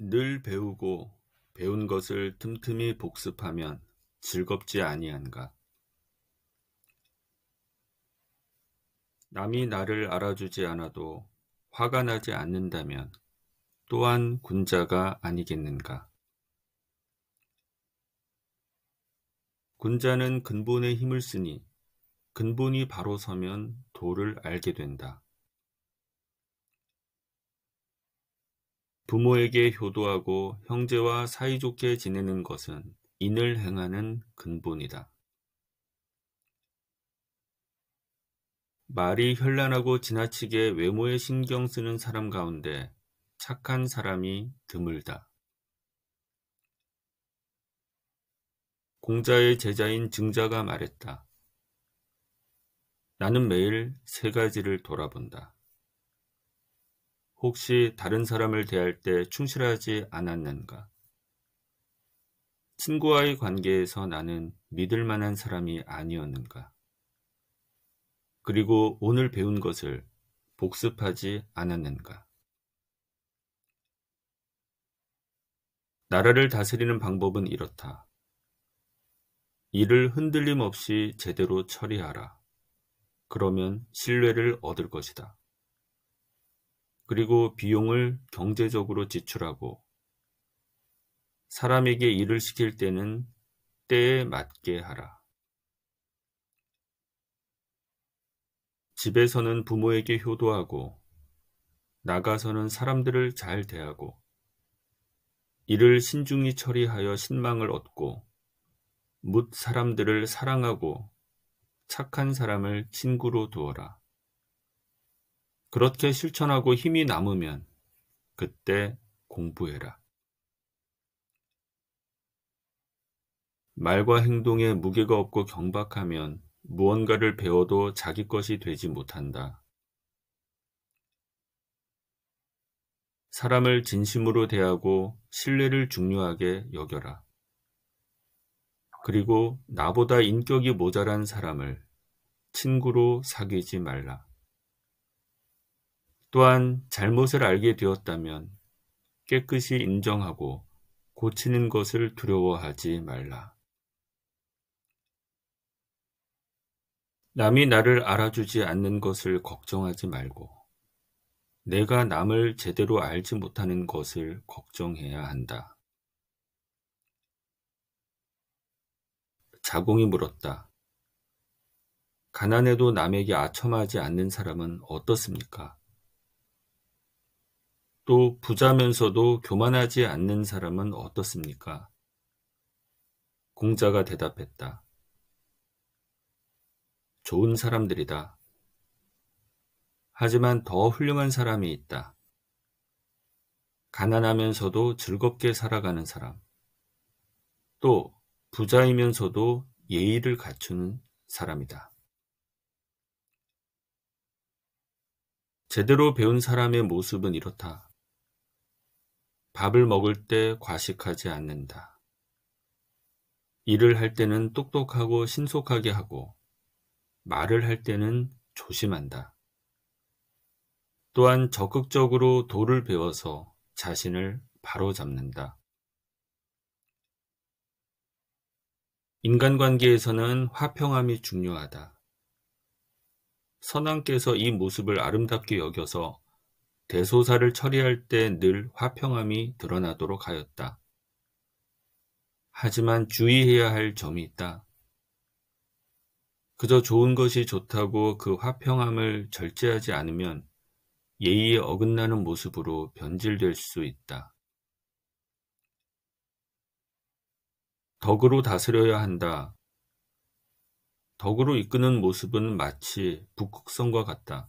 늘 배우고 배운 것을 틈틈이 복습하면 즐겁지 아니한가. 남이 나를 알아주지 않아도 화가 나지 않는다면 또한 군자가 아니겠는가. 군자는 근본에 힘을 쓰니 근본이 바로 서면 도를 알게 된다. 부모에게 효도하고 형제와 사이좋게 지내는 것은 인을 행하는 근본이다. 말이 현란하고 지나치게 외모에 신경 쓰는 사람 가운데 착한 사람이 드물다. 공자의 제자인 증자가 말했다. 나는 매일 세 가지를 돌아본다. 혹시 다른 사람을 대할 때 충실하지 않았는가? 친구와의 관계에서 나는 믿을 만한 사람이 아니었는가? 그리고 오늘 배운 것을 복습하지 않았는가? 나라를 다스리는 방법은 이렇다. 일을 흔들림 없이 제대로 처리하라. 그러면 신뢰를 얻을 것이다. 그리고 비용을 경제적으로 지출하고 사람에게 일을 시킬 때는 때에 맞게 하라. 집에서는 부모에게 효도하고 나가서는 사람들을 잘 대하고 일을 신중히 처리하여 신망을 얻고 묻 사람들을 사랑하고 착한 사람을 친구로 두어라. 그렇게 실천하고 힘이 남으면 그때 공부해라. 말과 행동에 무게가 없고 경박하면 무언가를 배워도 자기 것이 되지 못한다. 사람을 진심으로 대하고 신뢰를 중요하게 여겨라. 그리고 나보다 인격이 모자란 사람을 친구로 사귀지 말라. 또한 잘못을 알게 되었다면 깨끗이 인정하고 고치는 것을 두려워하지 말라. 남이 나를 알아주지 않는 것을 걱정하지 말고 내가 남을 제대로 알지 못하는 것을 걱정해야 한다. 자공이 물었다. 가난해도 남에게 아첨하지 않는 사람은 어떻습니까? 또 부자면서도 교만하지 않는 사람은 어떻습니까? 공자가 대답했다. 좋은 사람들이다. 하지만 더 훌륭한 사람이 있다. 가난하면서도 즐겁게 살아가는 사람. 또 부자이면서도 예의를 갖추는 사람이다. 제대로 배운 사람의 모습은 이렇다. 밥을 먹을 때 과식하지 않는다. 일을 할 때는 똑똑하고 신속하게 하고 말을 할 때는 조심한다. 또한 적극적으로 도를 배워서 자신을 바로잡는다. 인간관계에서는 화평함이 중요하다. 선왕께서 이 모습을 아름답게 여겨서 대소사를 처리할 때 늘 화평함이 드러나도록 하였다. 하지만 주의해야 할 점이 있다. 그저 좋은 것이 좋다고 그 화평함을 절제하지 않으면 예의에 어긋나는 모습으로 변질될 수 있다. 덕으로 다스려야 한다. 덕으로 이끄는 모습은 마치 북극성과 같다.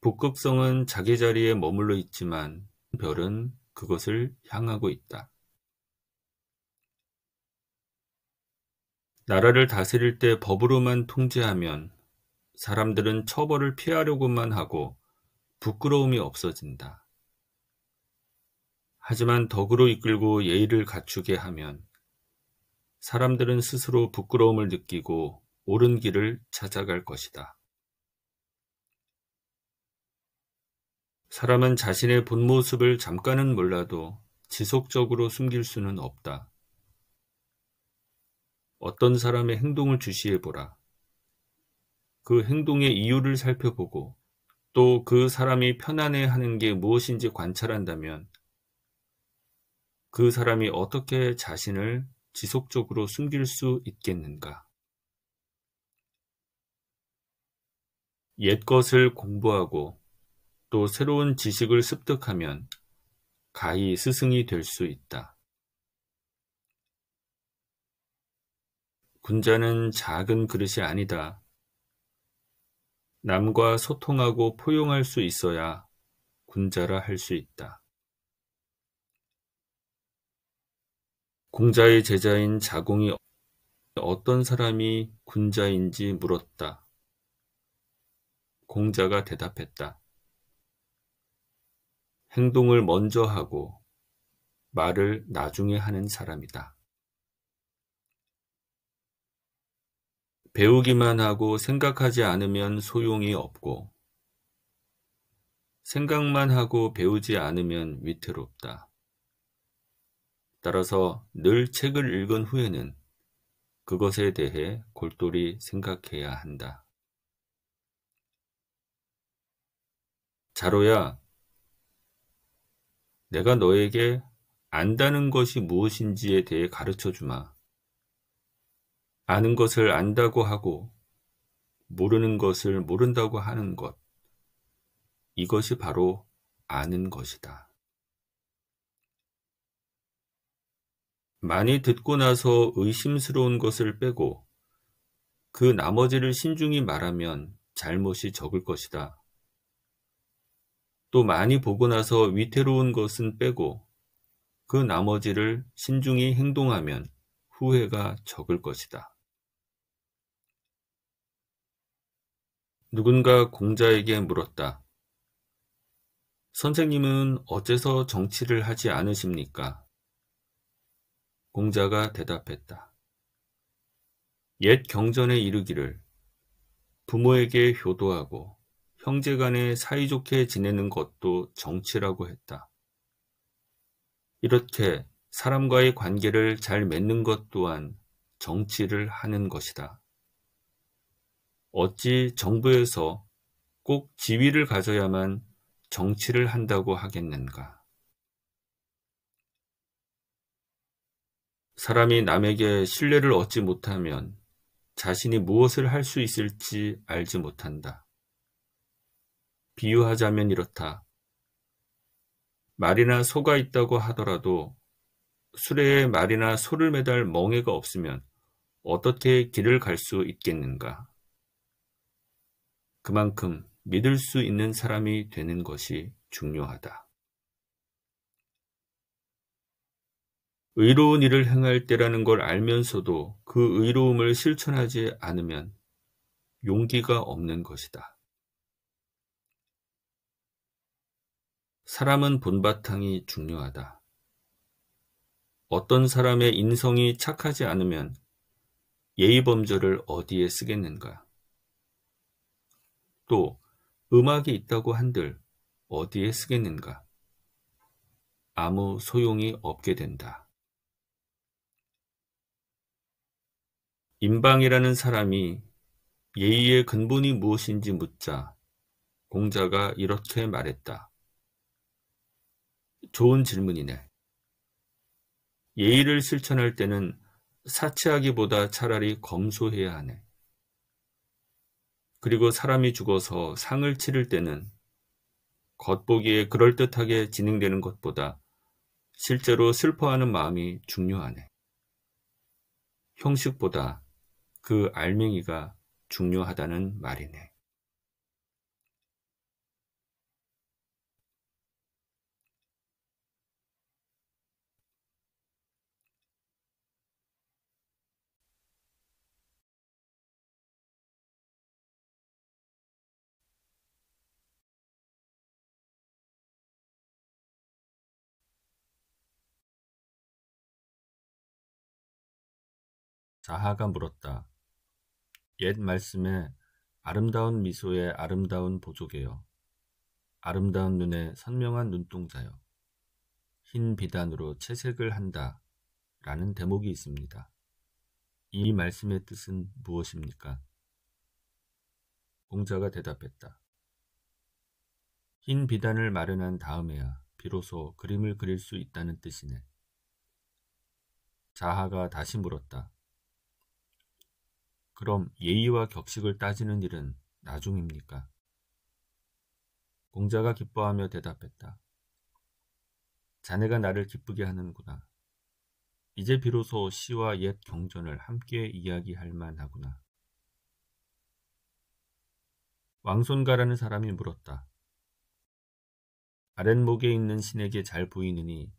북극성은 자기 자리에 머물러 있지만 별은 그것을 향하고 있다. 나라를 다스릴 때 법으로만 통제하면 사람들은 처벌을 피하려고만 하고 부끄러움이 없어진다. 하지만 덕으로 이끌고 예의를 갖추게 하면 사람들은 스스로 부끄러움을 느끼고 옳은 길을 찾아갈 것이다. 사람은 자신의 본 모습을 잠깐은 몰라도 지속적으로 숨길 수는 없다. 어떤 사람의 행동을 주시해보라. 그 행동의 이유를 살펴보고 또 그 사람이 편안해하는 게 무엇인지 관찰한다면 그 사람이 어떻게 자신을 지속적으로 숨길 수 있겠는가? 옛 것을 공부하고 또 새로운 지식을 습득하면 가히 스승이 될 수 있다. 군자는 작은 그릇이 아니다. 남과 소통하고 포용할 수 있어야 군자라 할 수 있다. 공자의 제자인 자공이 어떤 사람이 군자인지 물었다. 공자가 대답했다. 행동을 먼저 하고 말을 나중에 하는 사람이다. 배우기만 하고 생각하지 않으면 소용이 없고 생각만 하고 배우지 않으면 위태롭다. 따라서 늘 책을 읽은 후에는 그것에 대해 골똘히 생각해야 한다. 자로야, 내가 너에게 안다는 것이 무엇인지에 대해 가르쳐 주마. 아는 것을 안다고 하고 모르는 것을 모른다고 하는 것, 이것이 바로 아는 것이다. 많이 듣고 나서 의심스러운 것을 빼고 그 나머지를 신중히 말하면 잘못이 적을 것이다. 또 많이 보고 나서 위태로운 것은 빼고 그 나머지를 신중히 행동하면 후회가 적을 것이다. 누군가 공자에게 물었다. 선생님은 어째서 정치를 하지 않으십니까? 공자가 대답했다. 옛 경전에 이르기를 부모에게 효도하고 형제간에 사이좋게 지내는 것도 정치라고 했다. 이렇게 사람과의 관계를 잘 맺는 것 또한 정치를 하는 것이다. 어찌 정부에서 꼭 지위를 가져야만 정치를 한다고 하겠는가? 사람이 남에게 신뢰를 얻지 못하면 자신이 무엇을 할 수 있을지 알지 못한다. 비유하자면 이렇다. 말이나 소가 있다고 하더라도 수레에 말이나 소를 매달 멍에가 없으면 어떻게 길을 갈 수 있겠는가? 그만큼 믿을 수 있는 사람이 되는 것이 중요하다. 의로운 일을 행할 때라는 걸 알면서도 그 의로움을 실천하지 않으면 용기가 없는 것이다. 사람은 본바탕이 중요하다. 어떤 사람의 인성이 착하지 않으면 예의범절을 어디에 쓰겠는가? 또 음악이 있다고 한들 어디에 쓰겠는가? 아무 소용이 없게 된다. 임방이라는 사람이 예의의 근본이 무엇인지 묻자 공자가 이렇게 말했다. 좋은 질문이네. 예의를 실천할 때는 사치하기보다 차라리 검소해야 하네. 그리고 사람이 죽어서 상을 치를 때는 겉보기에 그럴듯하게 진행되는 것보다 실제로 슬퍼하는 마음이 중요하네. 형식보다 그 알맹이가 중요하다는 말이네. 자하가 물었다. 옛 말씀에 아름다운 미소의 아름다운 보조개여. 아름다운 눈에 선명한 눈동자여, 흰 비단으로 채색을 한다 라는 대목이 있습니다. 이 말씀의 뜻은 무엇입니까? 공자가 대답했다. 흰 비단을 마련한 다음에야 비로소 그림을 그릴 수 있다는 뜻이네. 자하가 다시 물었다. 그럼 예의와 격식을 따지는 일은 나중입니까? 공자가 기뻐하며 대답했다. 자네가 나를 기쁘게 하는구나. 이제 비로소 시와 옛 경전을 함께 이야기할 만하구나. 왕손가라는 사람이 물었다. 아랫목에 있는 신에게 잘 보이느니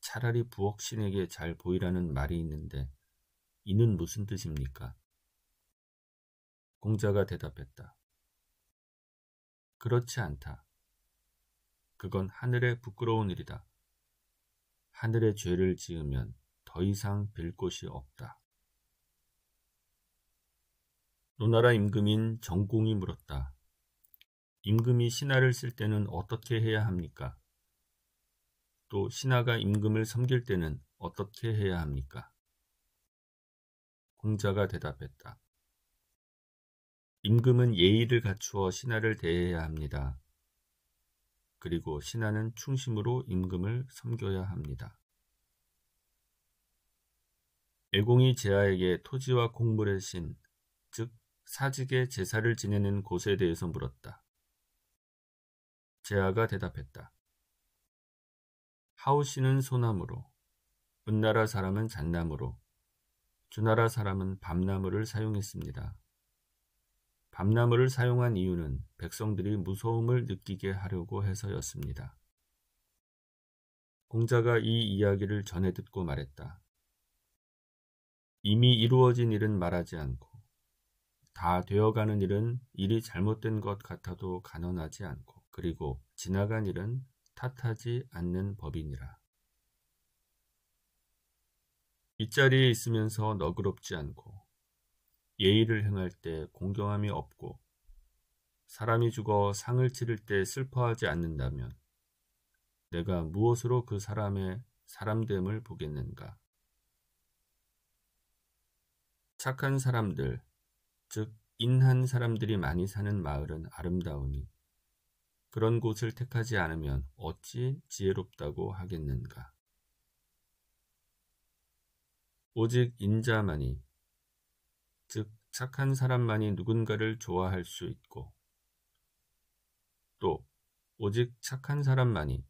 차라리 부엌신에게 잘 보이라는 말이 있는데 이는 무슨 뜻입니까? 공자가 대답했다. 그렇지 않다. 그건 하늘의 부끄러운 일이다. 하늘의 죄를 지으면 더 이상 빌 곳이 없다. 노나라 임금인 정공이 물었다. 임금이 신하를 쓸 때는 어떻게 해야 합니까? 또 신하가 임금을 섬길 때는 어떻게 해야 합니까? 공자가 대답했다. 임금은 예의를 갖추어 신하를 대해야 합니다. 그리고 신하는 충심으로 임금을 섬겨야 합니다. 애공이 제하에게 토지와 곡물의 신, 즉 사직의 제사를 지내는 곳에 대해서 물었다. 제하가 대답했다. 하우씨는 소나무로, 은나라 사람은 잣나무로, 주나라 사람은 밤나무를 사용했습니다. 밤나무를 사용한 이유는 백성들이 무서움을 느끼게 하려고 해서였습니다. 공자가 이 이야기를 전해 듣고 말했다. 이미 이루어진 일은 말하지 않고 다 되어가는 일은 일이 잘못된 것 같아도 간언하지 않고 그리고 지나간 일은 탓하지 않는 법이니라. 이 자리에 있으면서 너그럽지 않고 예의를 행할 때 공경함이 없고 사람이 죽어 상을 치를 때 슬퍼하지 않는다면 내가 무엇으로 그 사람의 사람됨을 보겠는가? 착한 사람들, 즉 인한 사람들이 많이 사는 마을은 아름다우니 그런 곳을 택하지 않으면 어찌 지혜롭다고 하겠는가? 오직 인자만이, 즉 착한 사람만이 누군가를 좋아할 수 있고 또 오직 착한 사람만이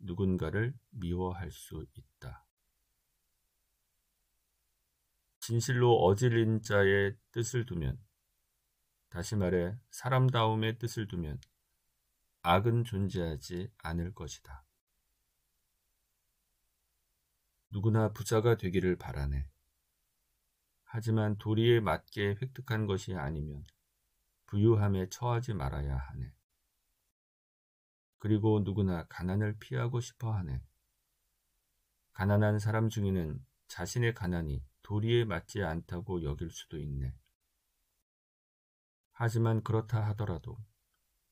누군가를 미워할 수 있다. 진실로 어질린 자의 뜻을 두면, 다시 말해 사람다움의 뜻을 두면 악은 존재하지 않을 것이다. 누구나 부자가 되기를 바라네. 하지만 도리에 맞게 획득한 것이 아니면 부유함에 처하지 말아야 하네. 그리고 누구나 가난을 피하고 싶어 하네. 가난한 사람 중에는 자신의 가난이 도리에 맞지 않다고 여길 수도 있네. 하지만 그렇다 하더라도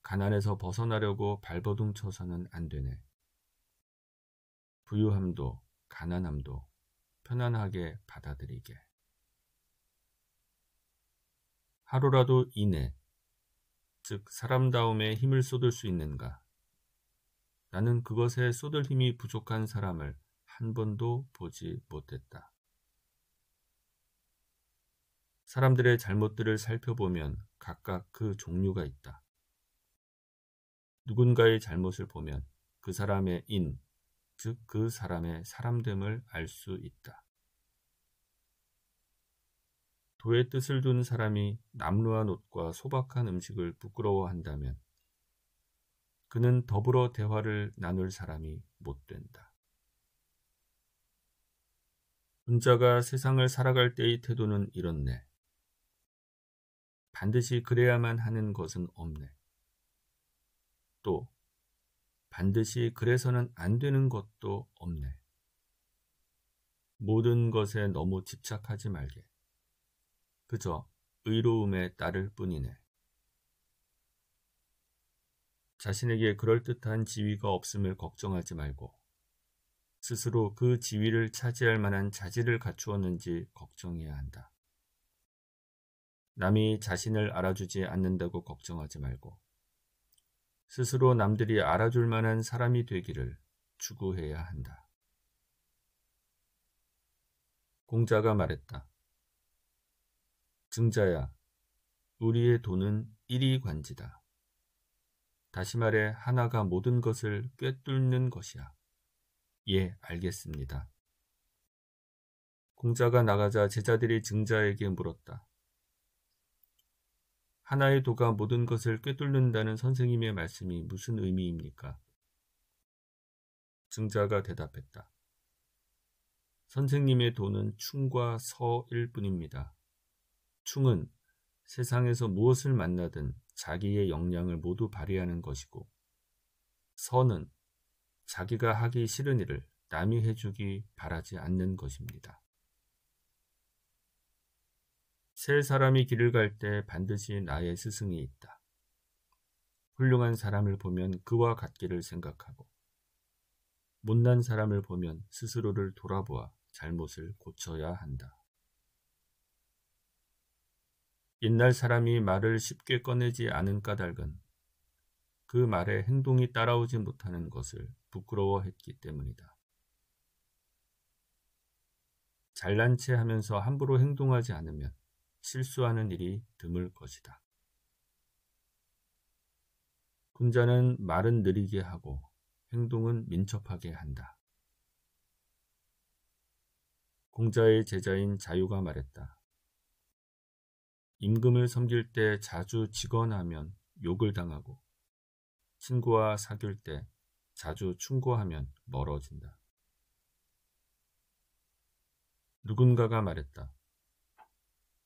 가난에서 벗어나려고 발버둥 쳐서는 안 되네. 부유함도 가난함도 편안하게 받아들이게. 하루라도 이내, 즉 사람다움에 힘을 쏟을 수 있는가? 나는 그것에 쏟을 힘이 부족한 사람을 한 번도 보지 못했다. 사람들의 잘못들을 살펴보면 각각 그 종류가 있다. 누군가의 잘못을 보면 그 사람의 인, 즉 그 사람의 사람됨을 알 수 있다. 도의 뜻을 둔 사람이 남루한 옷과 소박한 음식을 부끄러워한다면 그는 더불어 대화를 나눌 사람이 못 된다. 혼자가 세상을 살아갈 때의 태도는 이렇네. 반드시 그래야만 하는 것은 없네. 또 반드시 그래서는 안 되는 것도 없네. 모든 것에 너무 집착하지 말게. 그저 의로움에 따를 뿐이네. 자신에게 그럴듯한 지위가 없음을 걱정하지 말고 스스로 그 지위를 차지할 만한 자질을 갖추었는지 걱정해야 한다. 남이 자신을 알아주지 않는다고 걱정하지 말고 스스로 남들이 알아줄 만한 사람이 되기를 추구해야 한다. 공자가 말했다. 증자야, 우리의 돈은 일이관지다. 다시 말해 하나가 모든 것을 꿰뚫는 것이야. 예, 알겠습니다. 공자가 나가자 제자들이 증자에게 물었다. 하나의 도가 모든 것을 꿰뚫는다는 선생님의 말씀이 무슨 의미입니까? 증자가 대답했다. 선생님의 도는 충과 서일 뿐입니다. 충은 세상에서 무엇을 만나든 자기의 역량을 모두 발휘하는 것이고, 서는 자기가 하기 싫은 일을 남이 해주기 바라지 않는 것입니다. 세 사람이 길을 갈 때 반드시 나의 스승이 있다. 훌륭한 사람을 보면 그와 같기를 생각하고, 못난 사람을 보면 스스로를 돌아보아 잘못을 고쳐야 한다. 옛날 사람이 말을 쉽게 꺼내지 않은 까닭은 그 말에 행동이 따라오지 못하는 것을 부끄러워했기 때문이다. 잘난 체 하면서 함부로 행동하지 않으면 실수하는 일이 드물 것이다. 군자는 말은 느리게 하고 행동은 민첩하게 한다. 공자의 제자인 자유가 말했다. 임금을 섬길 때 자주 직언하면 욕을 당하고 친구와 사귈 때 자주 충고하면 멀어진다. 누군가가 말했다.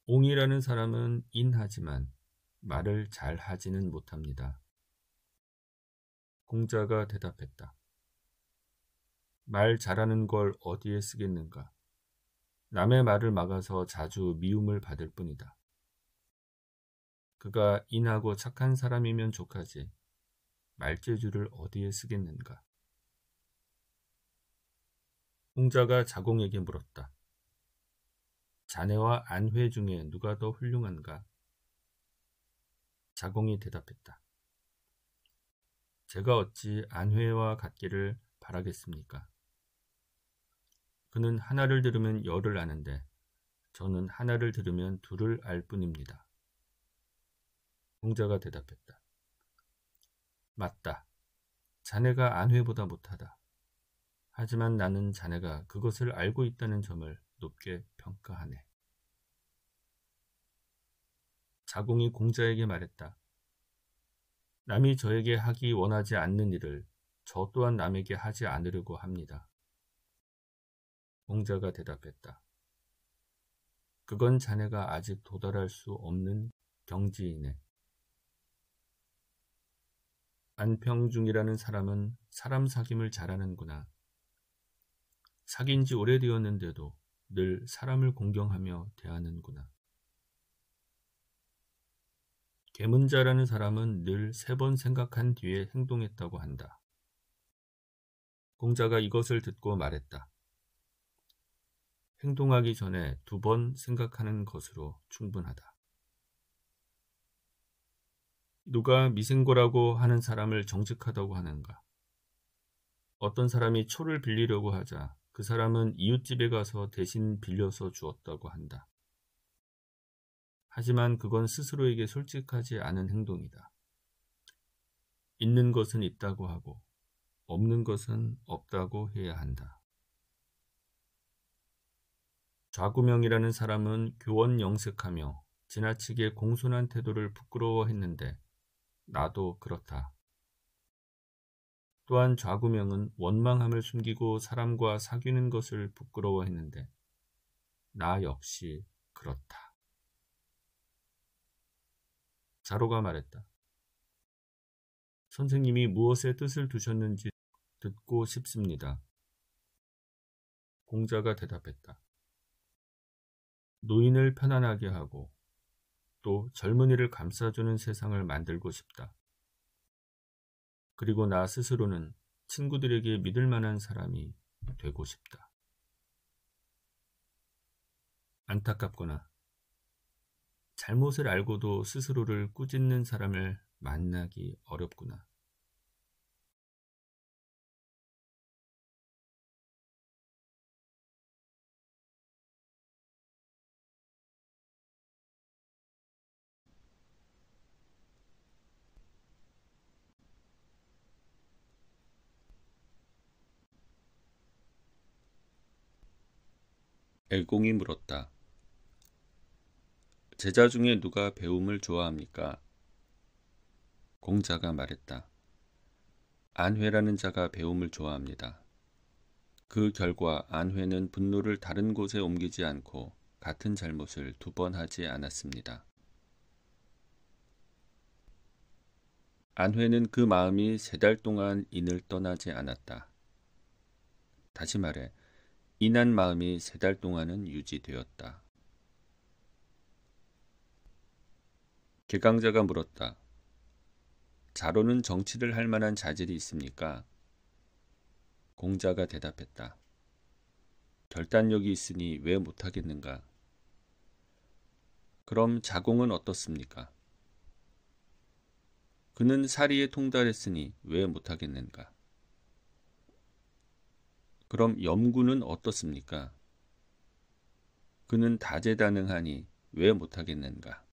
옹이라는 사람은 인하지만 말을 잘 하지는 못합니다. 공자가 대답했다. 말 잘하는 걸 어디에 쓰겠는가? 남의 말을 막아서 자주 미움을 받을 뿐이다. 그가 인하고 착한 사람이면 족하지 말재주를 어디에 쓰겠는가? 공자가 자공에게 물었다. 자네와 안회 중에 누가 더 훌륭한가? 자공이 대답했다. 제가 어찌 안회와 같기를 바라겠습니까? 그는 하나를 들으면 열을 아는데 저는 하나를 들으면 둘을 알 뿐입니다. 공자가 대답했다. 맞다. 자네가 안회보다 못하다. 하지만 나는 자네가 그것을 알고 있다는 점을 높게 평가하네. 자공이 공자에게 말했다. 남이 저에게 하기 원하지 않는 일을 저 또한 남에게 하지 않으려고 합니다. 공자가 대답했다. 그건 자네가 아직 도달할 수 없는 경지이네. 안평중이라는 사람은 사람 사귐을 잘하는구나. 사귄 지 오래되었는데도 늘 사람을 공경하며 대하는구나. 계문자라는 사람은 늘 3번 생각한 뒤에 행동했다고 한다. 공자가 이것을 듣고 말했다. 행동하기 전에 2번 생각하는 것으로 충분하다. 누가 미생고라고 하는 사람을 정직하다고 하는가? 어떤 사람이 초를 빌리려고 하자 그 사람은 이웃집에 가서 대신 빌려서 주었다고 한다. 하지만 그건 스스로에게 솔직하지 않은 행동이다. 있는 것은 있다고 하고 없는 것은 없다고 해야 한다. 좌구명이라는 사람은 교원 영색하며 지나치게 공손한 태도를 부끄러워했는데 나도 그렇다. 또한 좌구명은 원망함을 숨기고 사람과 사귀는 것을 부끄러워했는데 나 역시 그렇다. 자로가 말했다. 선생님이 무엇에 뜻을 두셨는지 듣고 싶습니다. 공자가 대답했다. 노인을 편안하게 하고 또 젊은이를 감싸주는 세상을 만들고 싶다. 그리고 나 스스로는 친구들에게 믿을 만한 사람이 되고 싶다. 안타깝구나. 잘못을 알고도 스스로를 꾸짖는 사람을 만나기 어렵구나. 엘공이 물었다. 제자 중에 누가 배움을 좋아합니까? 공자가 말했다. 안회라는 자가 배움을 좋아합니다. 그 결과 안회는 분노를 다른 곳에 옮기지 않고 같은 잘못을 2번 하지 않았습니다. 안회는 그 마음이 3달 동안 인을 떠나지 않았다. 다시 말해 인한 마음이 3달 동안은 유지되었다. 개강자가 물었다. 자로는 정치를 할 만한 자질이 있습니까? 공자가 대답했다. 결단력이 있으니 왜 못하겠는가? 그럼 자공은 어떻습니까? 그는 사리에 통달했으니 왜 못하겠는가? 그럼 염구는 어떻습니까? 그는 다재다능하니 왜 못하겠는가?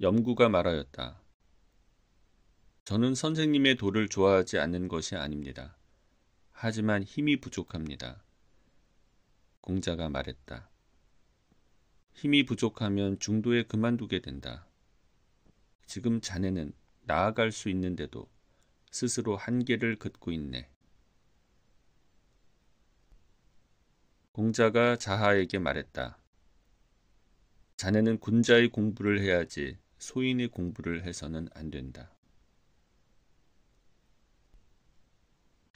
염구가 말하였다. 저는 선생님의 도를 좋아하지 않는 것이 아닙니다. 하지만 힘이 부족합니다. 공자가 말했다. 힘이 부족하면 중도에 그만두게 된다. 지금 자네는 나아갈 수 있는데도 스스로 한계를 긋고 있네. 공자가 자하에게 말했다. 자네는 군자의 공부를 해야지 소인의 공부를 해서는 안 된다.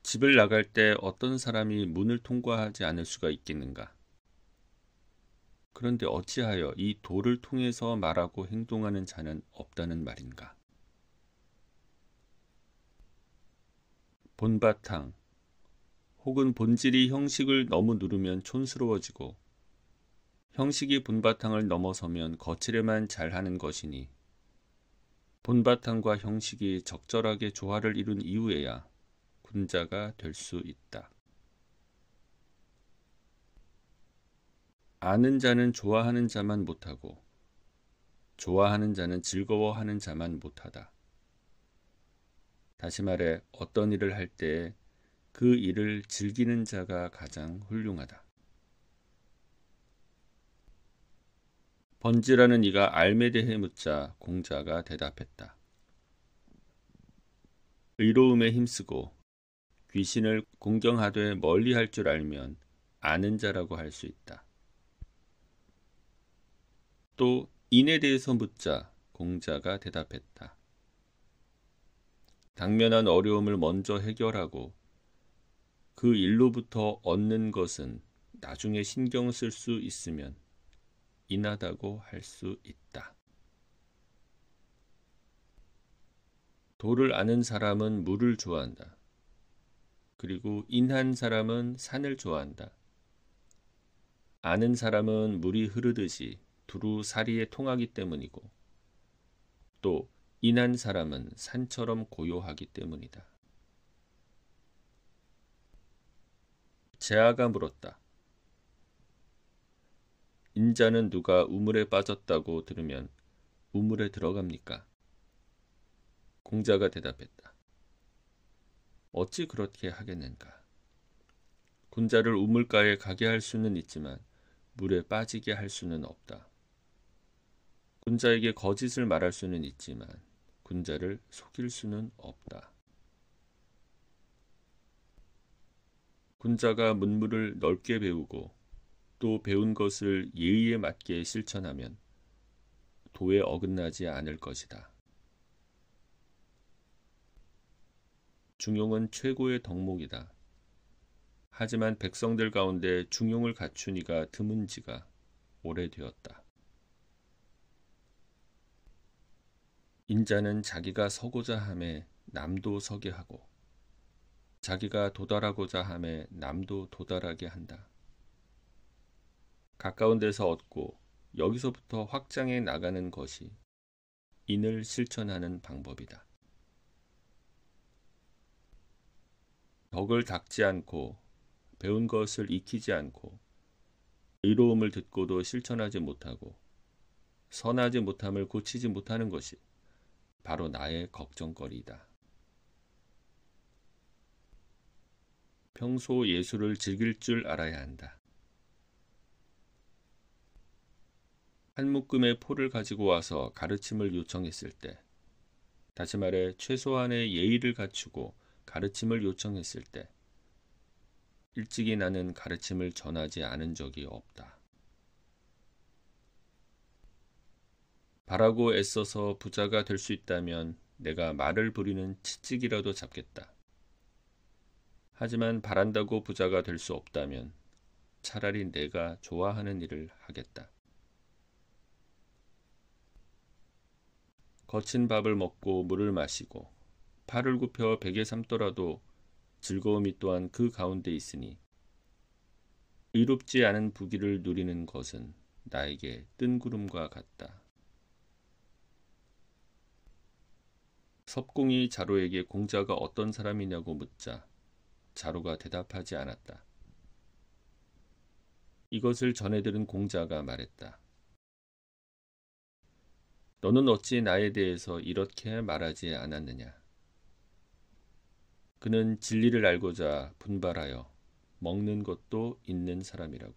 집을 나갈 때 어떤 사람이 문을 통과하지 않을 수가 있겠는가? 그런데 어찌하여 이 도를 통해서 말하고 행동하는 자는 없다는 말인가? 본바탕 혹은 본질이 형식을 너무 누르면 촌스러워지고 형식이 본바탕을 넘어서면 거칠에만 잘하는 것이니 본바탕과 형식이 적절하게 조화를 이룬 이후에야 군자가 될 수 있다. 아는 자는 좋아하는 자만 못하고 좋아하는 자는 즐거워하는 자만 못하다. 다시 말해 어떤 일을 할 때 그 일을 즐기는 자가 가장 훌륭하다. 번지라는 이가 알에 대해 묻자 공자가 대답했다. 의로움에 힘쓰고 귀신을 공경하되 멀리할 줄 알면 아는 자라고 할 수 있다. 또 인에 대해서 묻자 공자가 대답했다. 당면한 어려움을 먼저 해결하고 그 일로부터 얻는 것은 나중에 신경 쓸 수 있으면 인하다고 할 수 있다. 도를 아는 사람은 물을 좋아한다. 그리고 인한 사람은 산을 좋아한다. 아는 사람은 물이 흐르듯이 두루 사리에 통하기 때문이고 또 인한 사람은 산처럼 고요하기 때문이다. 제아가 물었다. 인자는 누가 우물에 빠졌다고 들으면 우물에 들어갑니까? 공자가 대답했다. 어찌 그렇게 하겠는가? 군자를 우물가에 가게 할 수는 있지만 물에 빠지게 할 수는 없다. 군자에게 거짓을 말할 수는 있지만 군자를 속일 수는 없다. 군자가 문물을 넓게 배우고 또 배운 것을 예의에 맞게 실천하면 도에 어긋나지 않을 것이다. 중용은 최고의 덕목이다. 하지만 백성들 가운데 중용을 갖춘 이가 드문지가 오래되었다. 인자는 자기가 서고자 함에 남도 서게 하고 자기가 도달하고자 함에 남도 도달하게 한다. 가까운 데서 얻고 여기서부터 확장해 나가는 것이 인을 실천하는 방법이다. 덕을 닦지 않고 배운 것을 익히지 않고 의로움을 듣고도 실천하지 못하고 선하지 못함을 고치지 못하는 것이 바로 나의 걱정거리이다. 평소 예수를 즐길 줄 알아야 한다. 한 묶음의 포를 가지고 와서 가르침을 요청했을 때, 다시 말해 최소한의 예의를 갖추고 가르침을 요청했을 때, 일찍이 나는 가르침을 전하지 않은 적이 없다. 바라고 애써서 부자가 될 수 있다면 내가 말을 부리는 치찍이라도 잡겠다. 하지만 바란다고 부자가 될 수 없다면 차라리 내가 좋아하는 일을 하겠다. 거친 밥을 먹고 물을 마시고 팔을 굽혀 베개 삼더라도 즐거움이 또한 그 가운데 있으니 의롭지 않은 부귀를 누리는 것은 나에게 뜬구름과 같다. 섭공이 자로에게 공자가 어떤 사람이냐고 묻자 자로가 대답하지 않았다. 이것을 전해들은 공자가 말했다. 너는 어찌 나에 대해서 이렇게 말하지 않았느냐? 그는 진리를 알고자 분발하여 먹는 것도 있는 사람이라고.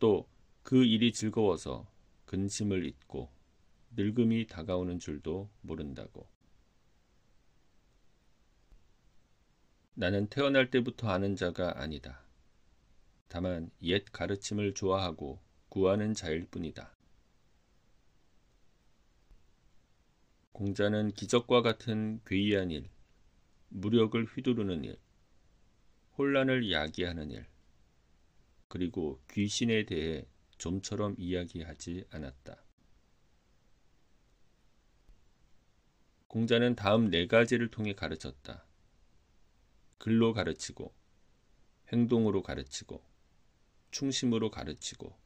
또 그 일이 즐거워서 근심을 잊고 늙음이 다가오는 줄도 모른다고. 나는 태어날 때부터 아는 자가 아니다. 다만 옛 가르침을 좋아하고 구하는 자일 뿐이다. 공자는 기적과 같은 괴이한 일, 무력을 휘두르는 일, 혼란을 야기하는 일, 그리고 귀신에 대해 좀처럼 이야기하지 않았다. 공자는 다음 4가지를 통해 가르쳤다. 글로 가르치고, 행동으로 가르치고, 충심으로 가르치고,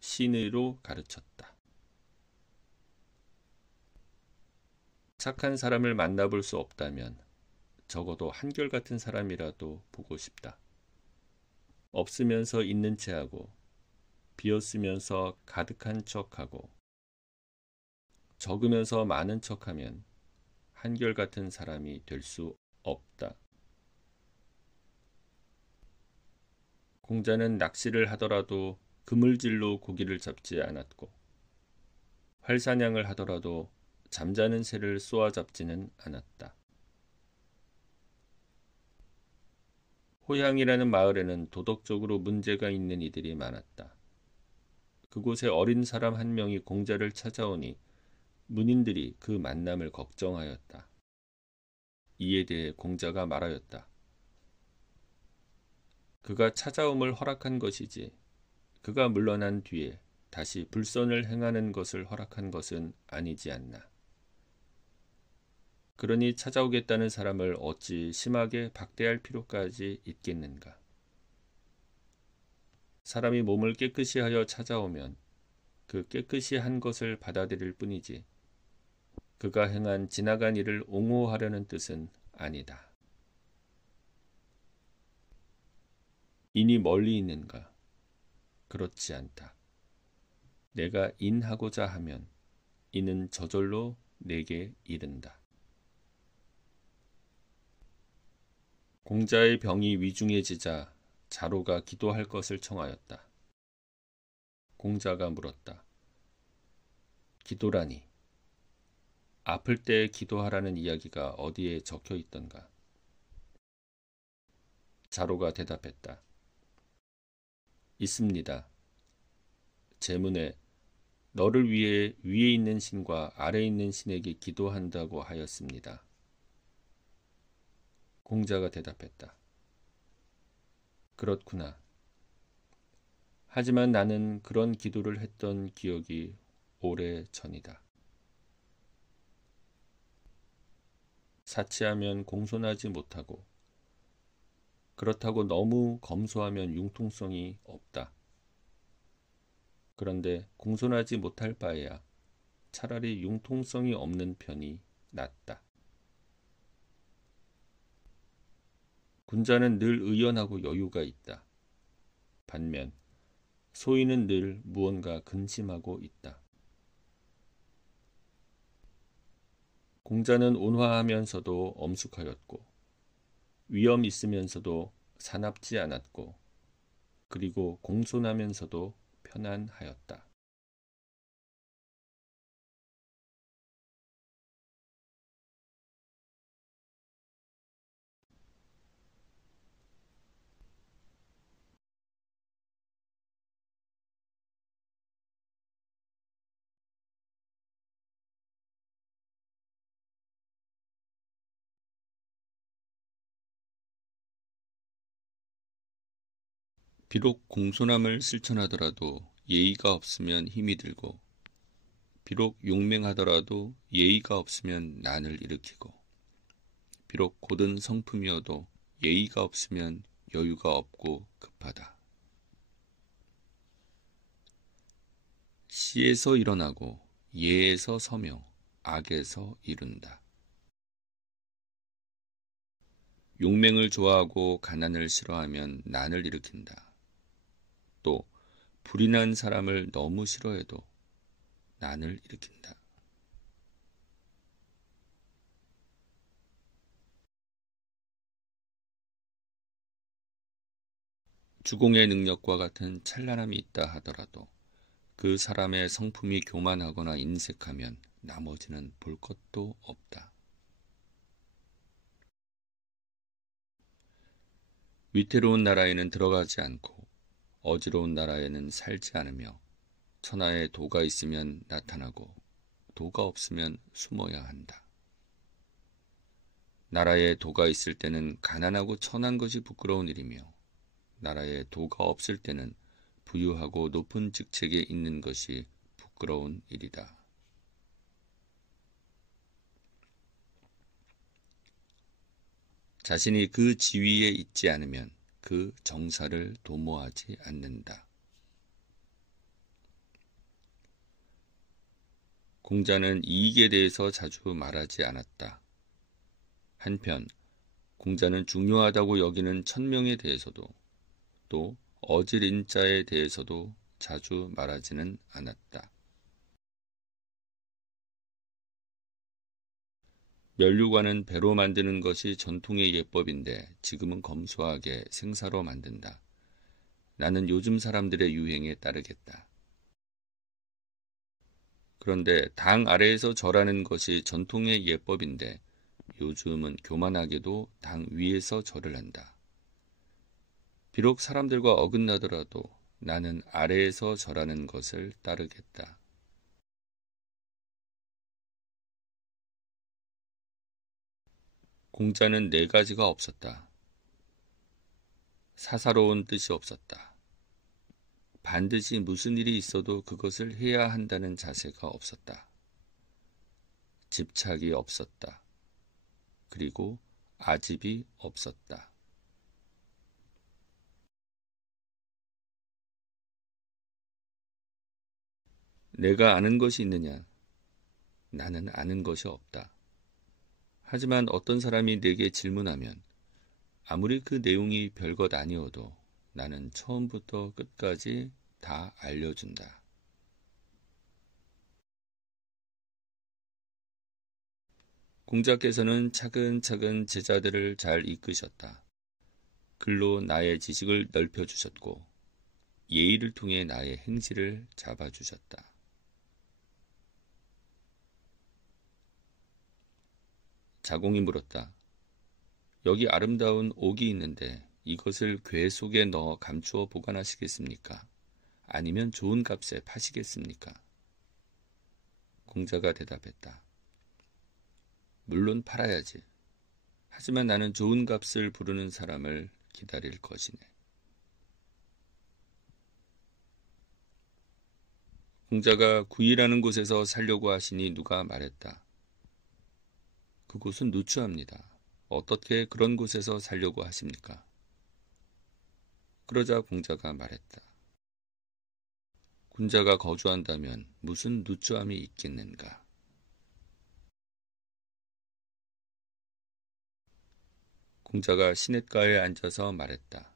신의로 가르쳤다. 착한 사람을 만나볼 수 없다면 적어도 한결같은 사람이라도 보고 싶다. 없으면서 있는 체하고 비었으면서 가득한 척하고 적으면서 많은 척하면 한결같은 사람이 될 수 없다. 공자는 낚시를 하더라도 그물질로 고기를 잡지 않았고 활사냥을 하더라도 잠자는 새를 쏘아 잡지는 않았다. 호양이라는 마을에는 도덕적으로 문제가 있는 이들이 많았다. 그곳에 어린 사람 한 명이 공자를 찾아오니 문인들이 그 만남을 걱정하였다. 이에 대해 공자가 말하였다. 그가 찾아옴을 허락한 것이지 그가 물러난 뒤에 다시 불선을 행하는 것을 허락한 것은 아니지 않나. 그러니 찾아오겠다는 사람을 어찌 심하게 박대할 필요까지 있겠는가. 사람이 몸을 깨끗이 하여 찾아오면 그 깨끗이 한 것을 받아들일 뿐이지 그가 행한 지나간 일을 옹호하려는 뜻은 아니다. 인이 멀리 있는가? 그렇지 않다. 내가 인하고자 하면 이는 저절로 내게 이른다. 공자의 병이 위중해지자 자로가 기도할 것을 청하였다. 공자가 물었다. 기도라니. 아플 때 기도하라는 이야기가 어디에 적혀 있던가? 자로가 대답했다. 있습니다. 제문에 너를 위해 위에 있는 신과 아래에 있는 신에게 기도한다고 하였습니다. 공자가 대답했다. 그렇구나. 하지만 나는 그런 기도를 했던 기억이 오래 전이다. 사치하면 공손하지 못하고 그렇다고 너무 검소하면 융통성이 없다. 그런데 공손하지 못할 바에야 차라리 융통성이 없는 편이 낫다. 군자는 늘 의연하고 여유가 있다. 반면 소인은 늘 무언가 근심하고 있다. 공자는 온화하면서도 엄숙하였고 위엄 있으면서도 사납지 않았고 그리고 공손하면서도 편안하였다. 비록 공손함을 실천하더라도 예의가 없으면 힘이 들고 비록 용맹하더라도 예의가 없으면 난을 일으키고 비록 고든 성품이어도 예의가 없으면 여유가 없고 급하다. 시에서 일어나고 예에서 서며 악에서 이룬다. 용맹을 좋아하고 가난을 싫어하면 난을 일으킨다. 또 불이 난 사람을 너무 싫어해도 난을 일으킨다. 주공의 능력과 같은 찬란함이 있다 하더라도 그 사람의 성품이 교만하거나 인색하면 나머지는 볼 것도 없다. 위태로운 나라에는 들어가지 않고 어지러운 나라에는 살지 않으며 천하에 도가 있으면 나타나고 도가 없으면 숨어야 한다. 나라에 도가 있을 때는 가난하고 천한 것이 부끄러운 일이며 나라에 도가 없을 때는 부유하고 높은 직책에 있는 것이 부끄러운 일이다. 자신이 그 지위에 있지 않으면 그 정사를 도모하지 않는다. 공자는 이익에 대해서 자주 말하지 않았다. 한편 공자는 중요하다고 여기는 천명에 대해서도 또 어질인자에 대해서도 자주 말하지는 않았다. 면류관은 배로 만드는 것이 전통의 예법인데 지금은 검소하게 생사로 만든다. 나는 요즘 사람들의 유행에 따르겠다. 그런데 당 아래에서 절하는 것이 전통의 예법인데 요즘은 교만하게도 당 위에서 절을 한다. 비록 사람들과 어긋나더라도 나는 아래에서 절하는 것을 따르겠다. 공자는 네 가지가 없었다. 사사로운 뜻이 없었다. 반드시 무슨 일이 있어도 그것을 해야 한다는 자세가 없었다. 집착이 없었다. 그리고 아집이 없었다. 내가 아는 것이 있느냐? 나는 아는 것이 없다. 하지만 어떤 사람이 내게 질문하면 아무리 그 내용이 별것 아니어도 나는 처음부터 끝까지 다 알려준다. 공자께서는 차근차근 제자들을 잘 이끄셨다. 글로 나의 지식을 넓혀주셨고 예의를 통해 나의 행실을 잡아주셨다. 자공이 물었다. 여기 아름다운 옥이 있는데 이것을 궤 속에 넣어 감추어 보관하시겠습니까? 아니면 좋은 값에 파시겠습니까? 공자가 대답했다. 물론 팔아야지. 하지만 나는 좋은 값을 부르는 사람을 기다릴 것이네. 공자가 구이라는 곳에서 살려고 하시니 누가 말했다. 그곳은 누추합니다. 어떻게 그런 곳에서 살려고 하십니까? 그러자 공자가 말했다. 군자가 거주한다면 무슨 누추함이 있겠는가? 공자가 시냇가에 앉아서 말했다.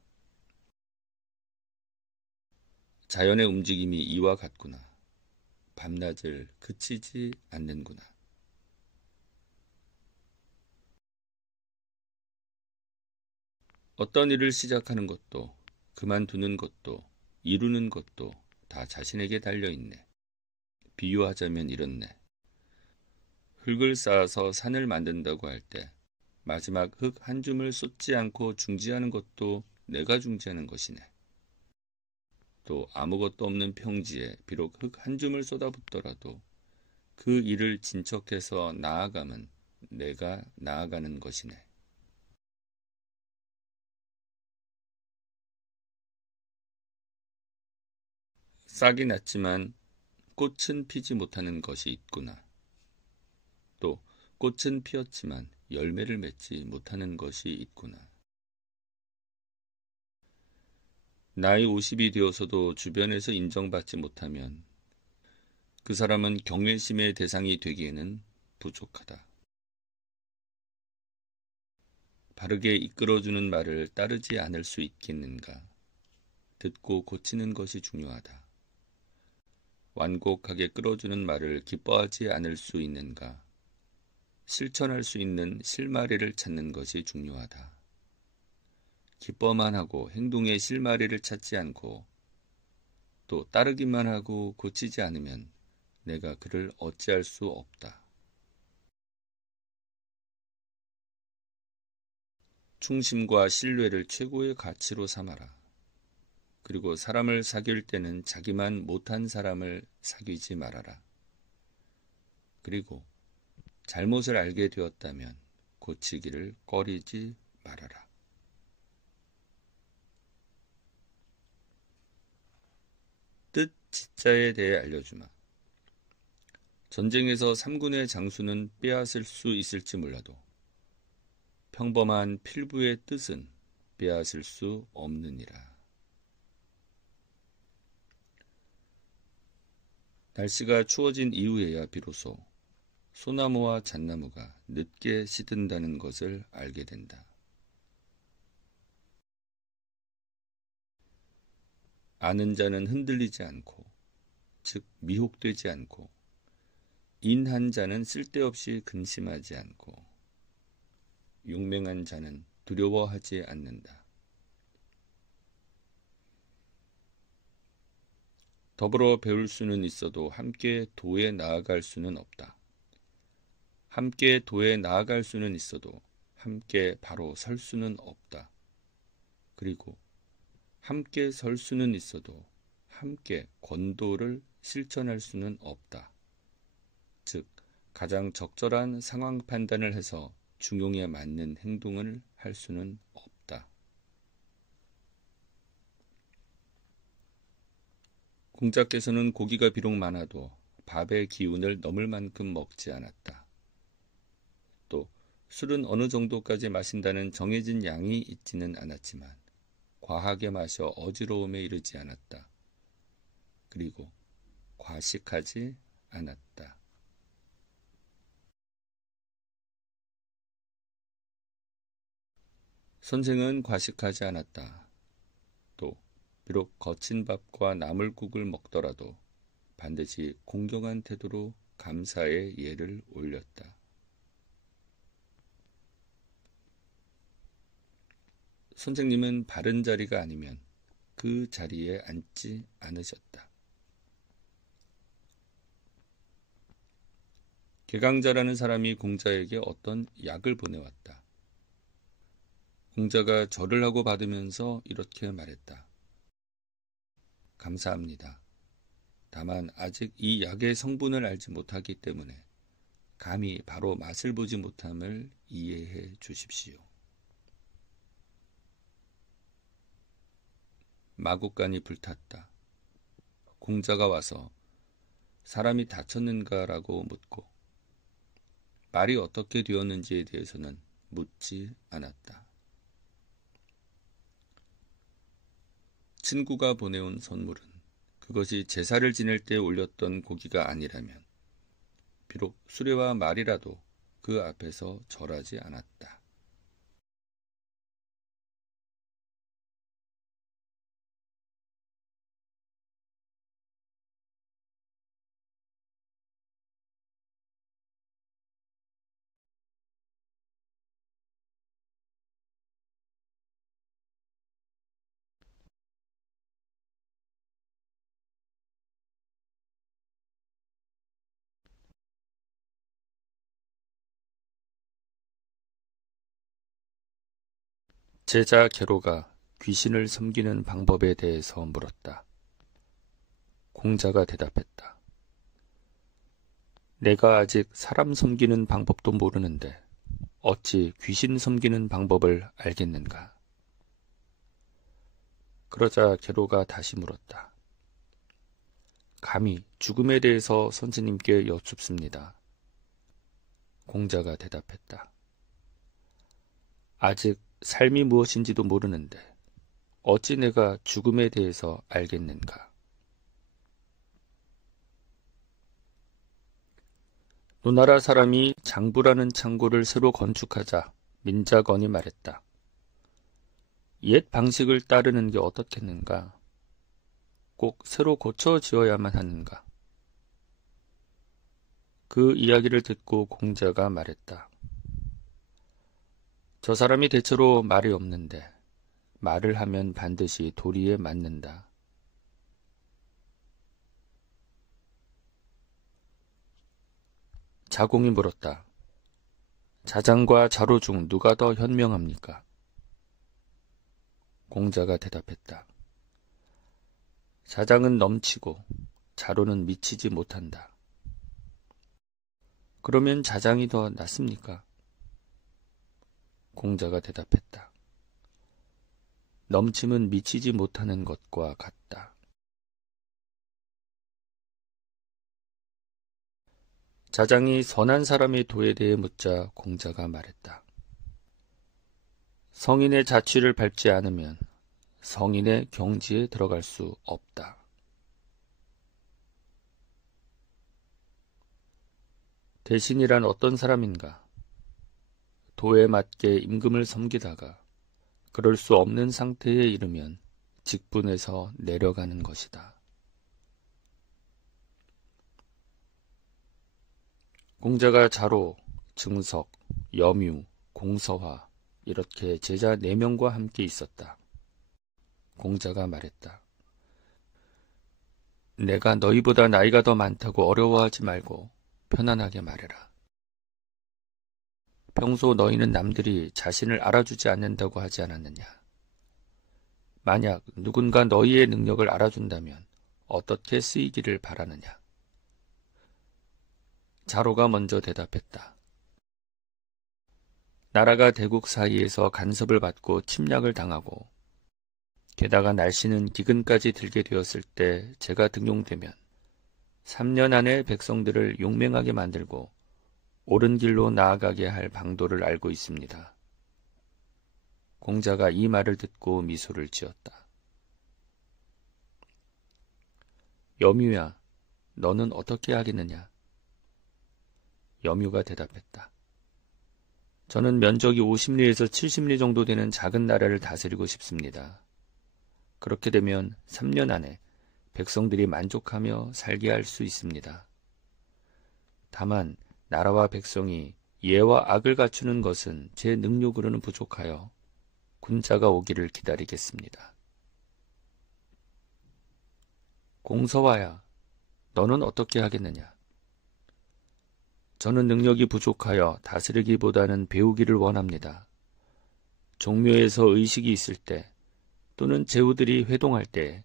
자연의 움직임이 이와 같구나. 밤낮을 그치지 않는구나. 어떤 일을 시작하는 것도 그만두는 것도 이루는 것도 다 자신에게 달려있네. 비유하자면 이렇네. 흙을 쌓아서 산을 만든다고 할 때 마지막 흙 한 줌을 쏟지 않고 중지하는 것도 내가 중지하는 것이네. 또 아무것도 없는 평지에 비록 흙 한 줌을 쏟아붓더라도 그 일을 진척해서 나아가면 내가 나아가는 것이네. 싹이 났지만 꽃은 피지 못하는 것이 있구나. 또 꽃은 피었지만 열매를 맺지 못하는 것이 있구나. 나이 50이 되어서도 주변에서 인정받지 못하면 그 사람은 경외심의 대상이 되기에는 부족하다. 바르게 이끌어주는 말을 따르지 않을 수 있겠는가? 듣고 고치는 것이 중요하다. 완곡하게 끌어주는 말을 기뻐하지 않을 수 있는가? 실천할 수 있는 실마리를 찾는 것이 중요하다. 기뻐만 하고 행동의 실마리를 찾지 않고 또 따르기만 하고 고치지 않으면 내가 그를 어찌할 수 없다. 충심과 신뢰를 최고의 가치로 삼아라. 그리고 사람을 사귈 때는 자기만 못한 사람을 사귀지 말아라. 그리고 잘못을 알게 되었다면 고치기를 꺼리지 말아라. 뜻 지자에 대해 알려주마. 전쟁에서 3군의 장수는 빼앗을 수 있을지 몰라도 평범한 필부의 뜻은 빼앗을 수 없느니라. 날씨가 추워진 이후에야 비로소 소나무와 잣나무가 늦게 시든다는 것을 알게 된다. 아는 자는 흔들리지 않고, 즉 미혹되지 않고, 인한 자는 쓸데없이 근심하지 않고, 용맹한 자는 두려워하지 않는다. 더불어 배울 수는 있어도 함께 도에 나아갈 수는 없다. 함께 도에 나아갈 수는 있어도 함께 바로 설 수는 없다. 그리고 함께 설 수는 있어도 함께 권도를 실천할 수는 없다. 즉, 가장 적절한 상황 판단을 해서 중용에 맞는 행동을 할 수는 없다. 공자께서는 고기가 비록 많아도 밥의 기운을 넘을 만큼 먹지 않았다. 또 술은 어느 정도까지 마신다는 정해진 양이 있지는 않았지만 과하게 마셔 어지러움에 이르지 않았다. 그리고 과식하지 않았다. 선생은 과식하지 않았다. 또 비록 거친 밥과 나물국을 먹더라도 반드시 공경한 태도로 감사의 예를 올렸다. 선생님은 바른 자리가 아니면 그 자리에 앉지 않으셨다. 개강자라는 사람이 공자에게 어떤 약을 보내왔다. 공자가 절을 하고 받으면서 이렇게 말했다. 감사합니다. 다만 아직 이 약의 성분을 알지 못하기 때문에 감히 바로 맛을 보지 못함을 이해해 주십시오. 마곡간이 불탔다. 공자가 와서 사람이 다쳤는가라고 묻고 말이 어떻게 되었는지에 대해서는 묻지 않았다. 친구가 보내온 선물은 그것이 제사를 지낼 때 올렸던 고기가 아니라면 비록 수레와 말이라도 그 앞에서 절하지 않았다. 제자 게로가 귀신을 섬기는 방법에 대해서 물었다. 공자가 대답했다. 내가 아직 사람 섬기는 방법도 모르는데 어찌 귀신 섬기는 방법을 알겠는가? 그러자 게로가 다시 물었다. 감히 죽음에 대해서 선생님께 여쭙습니다. 공자가 대답했다. 아직 삶이 무엇인지도 모르는데 어찌 내가 죽음에 대해서 알겠는가? 노나라 사람이 장부라는 창고를 새로 건축하자 민자건이 말했다. 옛 방식을 따르는 게 어떻겠는가? 꼭 새로 고쳐 지어야만 하는가? 그 이야기를 듣고 공자가 말했다. 저 사람이 대체로 말이 없는데 말을 하면 반드시 도리에 맞는다. 자공이 물었다. 자장과 자로 중 누가 더 현명합니까? 공자가 대답했다. 자장은 넘치고 자로는 미치지 못한다. 그러면 자장이 더 낫습니까? 공자가 대답했다. 넘침은 미치지 못하는 것과 같다. 자장이 선한 사람의 도에 대해 묻자 공자가 말했다. 성인의 자취를 밟지 않으면 성인의 경지에 들어갈 수 없다. 대신이란 어떤 사람인가? 도에 맞게 임금을 섬기다가 그럴 수 없는 상태에 이르면 직분에서 내려가는 것이다. 공자가 자로, 증석, 염유, 공서화 이렇게 제자 4명과 함께 있었다. 공자가 말했다. 내가 너희보다 나이가 더 많다고 어려워하지 말고 편안하게 말해라. 평소 너희는 남들이 자신을 알아주지 않는다고 하지 않았느냐? 만약 누군가 너희의 능력을 알아준다면 어떻게 쓰이기를 바라느냐? 자로가 먼저 대답했다. 나라가 대국 사이에서 간섭을 받고 침략을 당하고 게다가 날씨는 기근까지 들게 되었을 때 제가 등용되면 3년 안에 백성들을 용맹하게 만들고 옳은 길로 나아가게 할 방도를 알고 있습니다. 공자가 이 말을 듣고 미소를 지었다. 염유야, 너는 어떻게 하겠느냐? 염유가 대답했다. 저는 면적이 50리에서 70리 정도 되는 작은 나라를 다스리고 싶습니다. 그렇게 되면 3년 안에 백성들이 만족하며 살게 할 수 있습니다. 다만 나라와 백성이 예와 악을 갖추는 것은 제 능력으로는 부족하여 군자가 오기를 기다리겠습니다. 공서와야, 너는 어떻게 하겠느냐? 저는 능력이 부족하여 다스리기보다는 배우기를 원합니다. 종묘에서 의식이 있을 때 또는 제후들이 회동할 때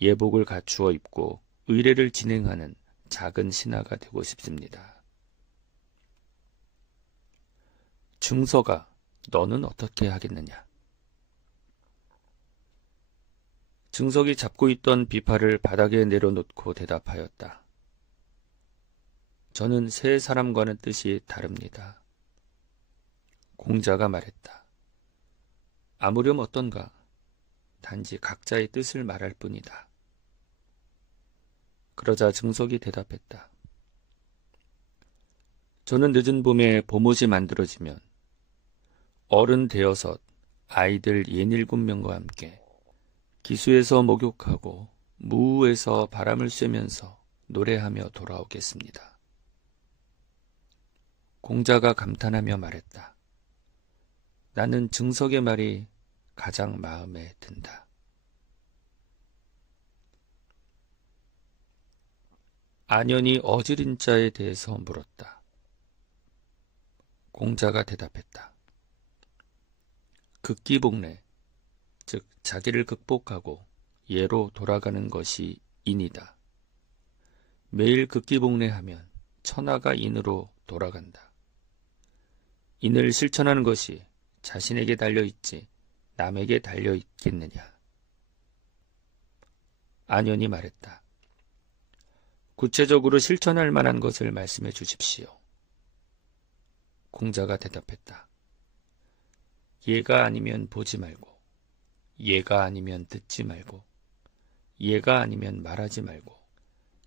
예복을 갖추어 입고 의례를 진행하는 작은 신하가 되고 싶습니다. 증서가, 너는 어떻게 하겠느냐? 증석이 잡고 있던 비파를 바닥에 내려놓고 대답하였다. 저는 세 사람과는 뜻이 다릅니다. 공자가 말했다. 아무렴 어떤가? 단지 각자의 뜻을 말할 뿐이다. 그러자 증석이 대답했다. 저는 늦은 봄에 봄옷이 만들어지면 어른 대여섯 아이들 67명과 함께 기수에서 목욕하고 무우에서 바람을 쐬면서 노래하며 돌아오겠습니다. 공자가 감탄하며 말했다. 나는 증석의 말이 가장 마음에 든다. 안연이 어지린 자에 대해서 물었다. 공자가 대답했다. 극기복례, 즉 자기를 극복하고 예로 돌아가는 것이 인이다. 매일 극기복례하면 천하가 인으로 돌아간다. 인을 실천하는 것이 자신에게 달려있지 남에게 달려있겠느냐. 안연이 말했다. 구체적으로 실천할 만한 것을 말씀해 주십시오. 공자가 대답했다. 예가 아니면 보지 말고, 예가 아니면 듣지 말고, 예가 아니면 말하지 말고,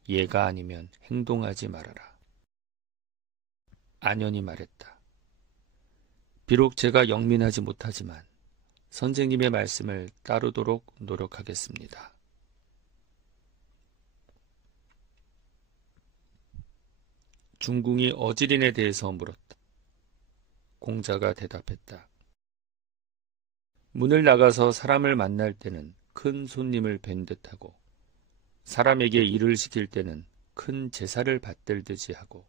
예가 아니면 행동하지 말아라. 안연이 말했다. 비록 제가 영민하지 못하지만 선생님의 말씀을 따르도록 노력하겠습니다. 중궁이 어지린에 대해서 물었다. 공자가 대답했다. 문을 나가서 사람을 만날 때는 큰 손님을 뵌 듯하고 사람에게 일을 시킬 때는 큰 제사를 받들듯이 하고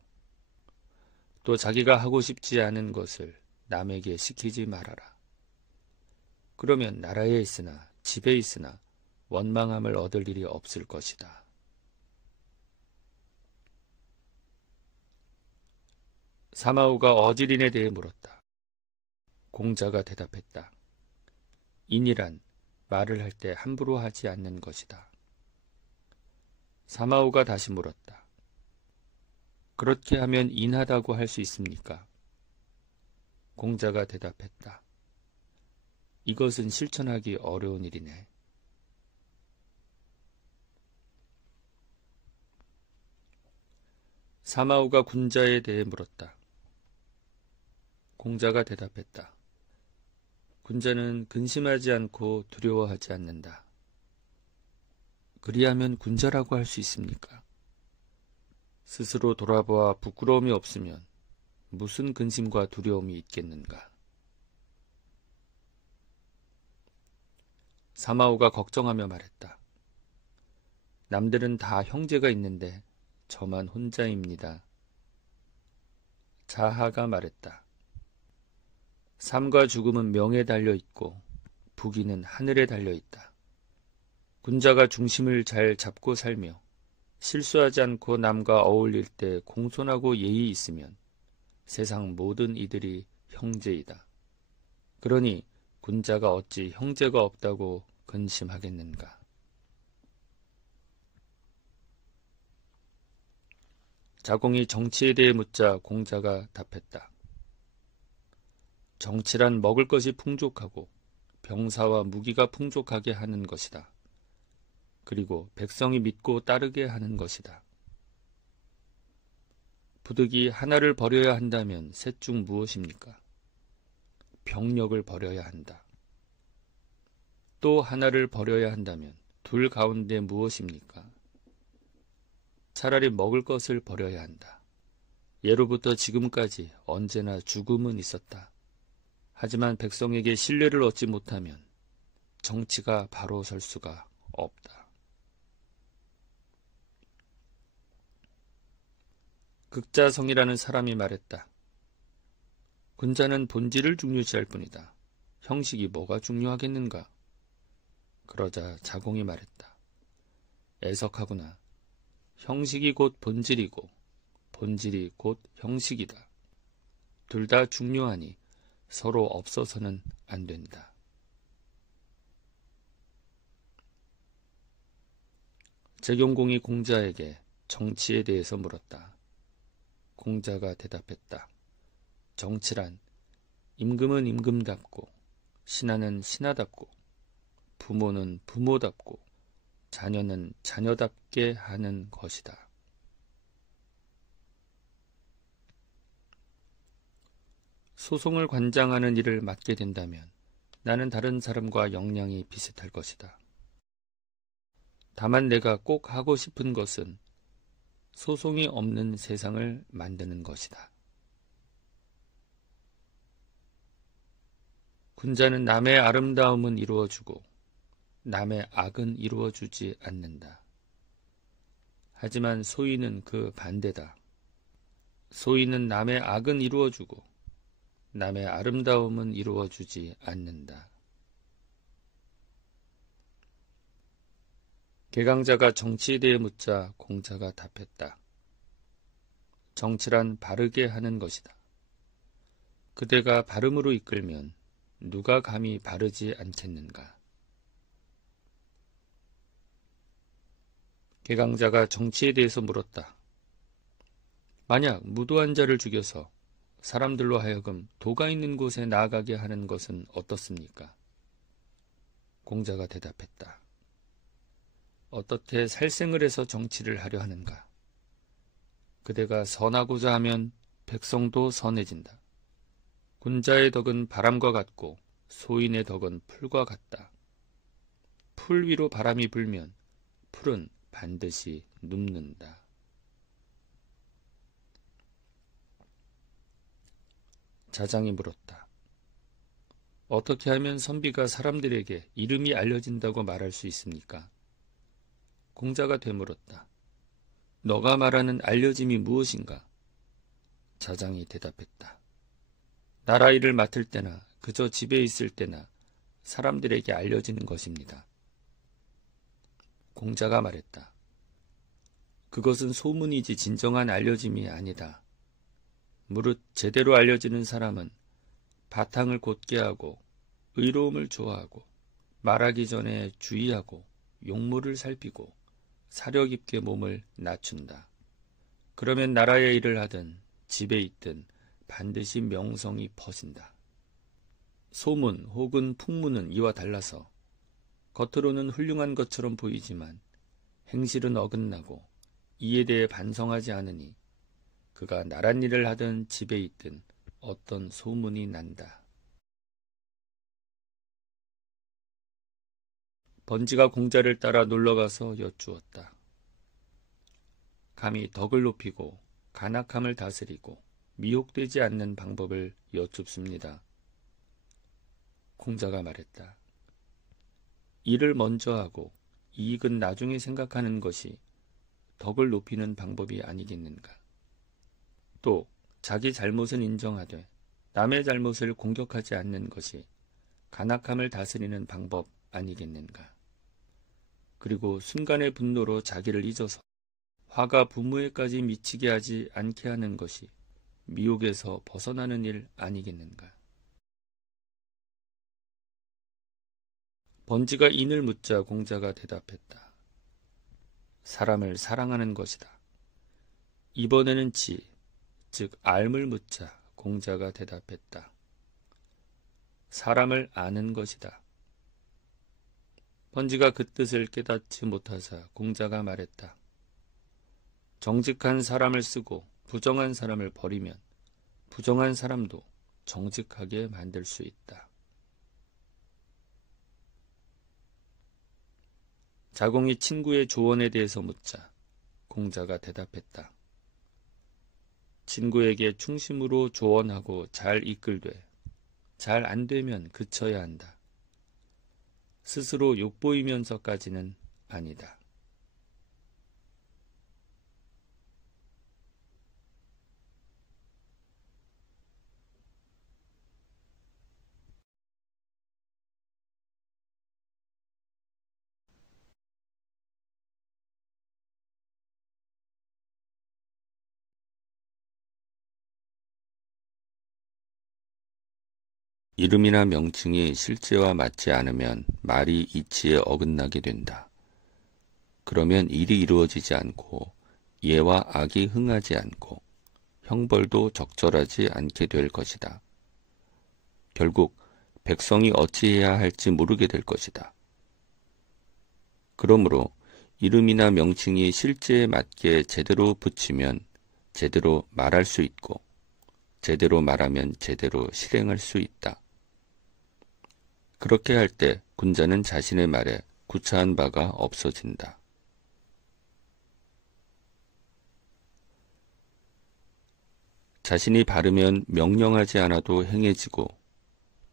또 자기가 하고 싶지 않은 것을 남에게 시키지 말아라. 그러면 나라에 있으나 집에 있으나 원망함을 얻을 일이 없을 것이다. 사마우가 어지린에 대해 물었다. 공자가 대답했다. 인이란 말을 할 때 함부로 하지 않는 것이다. 사마우가 다시 물었다. 그렇게 하면 인하다고 할 수 있습니까? 공자가 대답했다. 이것은 실천하기 어려운 일이네. 사마우가 군자에 대해 물었다. 공자가 대답했다. 군자는 근심하지 않고 두려워하지 않는다. 그리하면 군자라고 할 수 있습니까? 스스로 돌아보아 부끄러움이 없으면 무슨 근심과 두려움이 있겠는가? 사마우가 걱정하며 말했다. 남들은 다 형제가 있는데 저만 혼자입니다. 자하가 말했다. 삶과 죽음은 명에 달려있고 부귀는 하늘에 달려있다. 군자가 중심을 잘 잡고 살며 실수하지 않고 남과 어울릴 때 공손하고 예의 있으면 세상 모든 이들이 형제이다. 그러니 군자가 어찌 형제가 없다고 근심하겠는가. 자공이 정치에 대해 묻자 공자가 답했다. 정치란 먹을 것이 풍족하고 병사와 무기가 풍족하게 하는 것이다. 그리고 백성이 믿고 따르게 하는 것이다. 부득이 하나를 버려야 한다면 셋 중 무엇입니까? 병력을 버려야 한다. 또 하나를 버려야 한다면 둘 가운데 무엇입니까? 차라리 먹을 것을 버려야 한다. 예로부터 지금까지 언제나 죽음은 있었다. 하지만 백성에게 신뢰를 얻지 못하면 정치가 바로 설 수가 없다. 극자성이라는 사람이 말했다. 군자는 본질을 중요시할 뿐이다. 형식이 뭐가 중요하겠는가? 그러자 자공이 말했다. 애석하구나. 형식이 곧 본질이고 본질이 곧 형식이다. 둘 다 중요하니 서로 없어서는 안 된다. 재경공이 공자에게 정치에 대해서 물었다. 공자가 대답했다. 정치란 임금은 임금답고 신하는 신하답고 부모는 부모답고 자녀는 자녀답게 하는 것이다. 소송을 관장하는 일을 맡게 된다면 나는 다른 사람과 역량이 비슷할 것이다. 다만 내가 꼭 하고 싶은 것은 소송이 없는 세상을 만드는 것이다. 군자는 남의 아름다움은 이루어주고 남의 악은 이루어주지 않는다. 하지만 소인은 그 반대다. 소인은 남의 악은 이루어주고 남의 아름다움은 이루어주지 않는다. 개강자가 정치에 대해 묻자 공자가 답했다. 정치란 바르게 하는 것이다. 그대가 바름으로 이끌면 누가 감히 바르지 않겠는가. 개강자가 정치에 대해서 물었다. 만약 무도한 자를 죽여서 사람들로 하여금 도가 있는 곳에 나아가게 하는 것은 어떻습니까? 공자가 대답했다. 어떻게 살생을 해서 정치를 하려 하는가? 그대가 선하고자 하면 백성도 선해진다. 군자의 덕은 바람과 같고 소인의 덕은 풀과 같다. 풀 위로 바람이 불면 풀은 반드시 눕는다. 자장이 물었다. 어떻게 하면 선비가 사람들에게 이름이 알려진다고 말할 수 있습니까? 공자가 되물었다. 너가 말하는 알려짐이 무엇인가? 자장이 대답했다. 나라 일을 맡을 때나 그저 집에 있을 때나 사람들에게 알려지는 것입니다. 공자가 말했다. 그것은 소문이지 진정한 알려짐이 아니다. 무릇 제대로 알려지는 사람은 바탕을 곧게 하고 의로움을 좋아하고 말하기 전에 주의하고 용모를 살피고 사려 깊게 몸을 낮춘다. 그러면 나라의 일을 하든 집에 있든 반드시 명성이 퍼진다. 소문 혹은 풍문은 이와 달라서 겉으로는 훌륭한 것처럼 보이지만 행실은 어긋나고 이에 대해 반성하지 않으니 그가 나란 일을 하든 집에 있든 어떤 소문이 난다. 번지가 공자를 따라 놀러가서 여쭈었다. 감히 덕을 높이고 간악함을 다스리고 미혹되지 않는 방법을 여쭙습니다. 공자가 말했다. 일을 먼저 하고 이익은 나중에 생각하는 것이 덕을 높이는 방법이 아니겠는가. 또 자기 잘못은 인정하되 남의 잘못을 공격하지 않는 것이 간악함을 다스리는 방법 아니겠는가. 그리고 순간의 분노로 자기를 잊어서 화가 부모에까지 미치게 하지 않게 하는 것이 미혹에서 벗어나는 일 아니겠는가. 번지가 인을 묻자 공자가 대답했다. 사람을 사랑하는 것이다. 이번에는 즉 앓을 묻자 공자가 대답했다. 사람을 아는 것이다. 번지가 그 뜻을 깨닫지 못하자 공자가 말했다. 정직한 사람을 쓰고 부정한 사람을 버리면 부정한 사람도 정직하게 만들 수 있다. 자공이 친구의 조언에 대해서 묻자 공자가 대답했다. 친구에게 충심으로 조언하고 잘 이끌되 잘 안 되면 그쳐야 한다. 스스로 욕보이면서까지는 아니다. 이름이나 명칭이 실제와 맞지 않으면 말이 이치에 어긋나게 된다. 그러면 일이 이루어지지 않고 예와 악이 흥하지 않고 형벌도 적절하지 않게 될 것이다. 결국 백성이 어찌해야 할지 모르게 될 것이다. 그러므로 이름이나 명칭이 실제에 맞게 제대로 붙이면 제대로 말할 수 있고, 제대로 말하면 제대로 실행할 수 있다. 그렇게 할 때 군자는 자신의 말에 구차한 바가 없어진다. 자신이 바르면 명령하지 않아도 행해지고,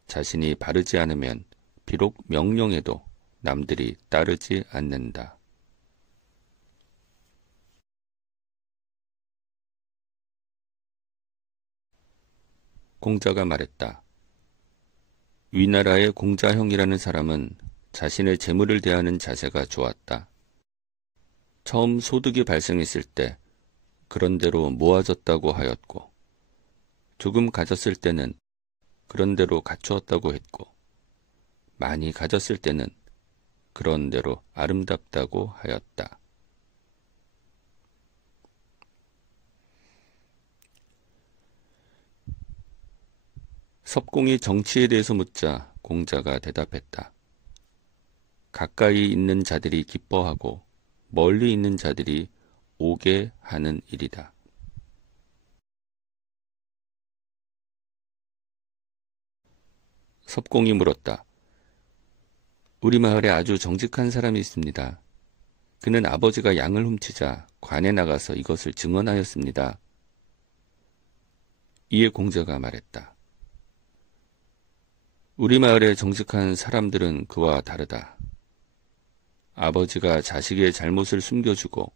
자신이 바르지 않으면 비록 명령해도 남들이 따르지 않는다. 공자가 말했다. 위나라의 공자형이라는 사람은 자신의 재물을 대하는 자세가 좋았다. 처음 소득이 발생했을 때 그런 대로 모아졌다고 하였고, 조금 가졌을 때는 그런 대로 갖추었다고 했고, 많이 가졌을 때는 그런 대로 아름답다고 하였다. 섭공이 정치에 대해서 묻자 공자가 대답했다. 가까이 있는 자들이 기뻐하고 멀리 있는 자들이 오게 하는 일이다. 섭공이 물었다. 우리 마을에 아주 정직한 사람이 있습니다. 그는 아버지가 양을 훔치자 관에 나가서 이것을 증언하였습니다. 이에 공자가 말했다. 우리 마을의 정직한 사람들은 그와 다르다. 아버지가 자식의 잘못을 숨겨주고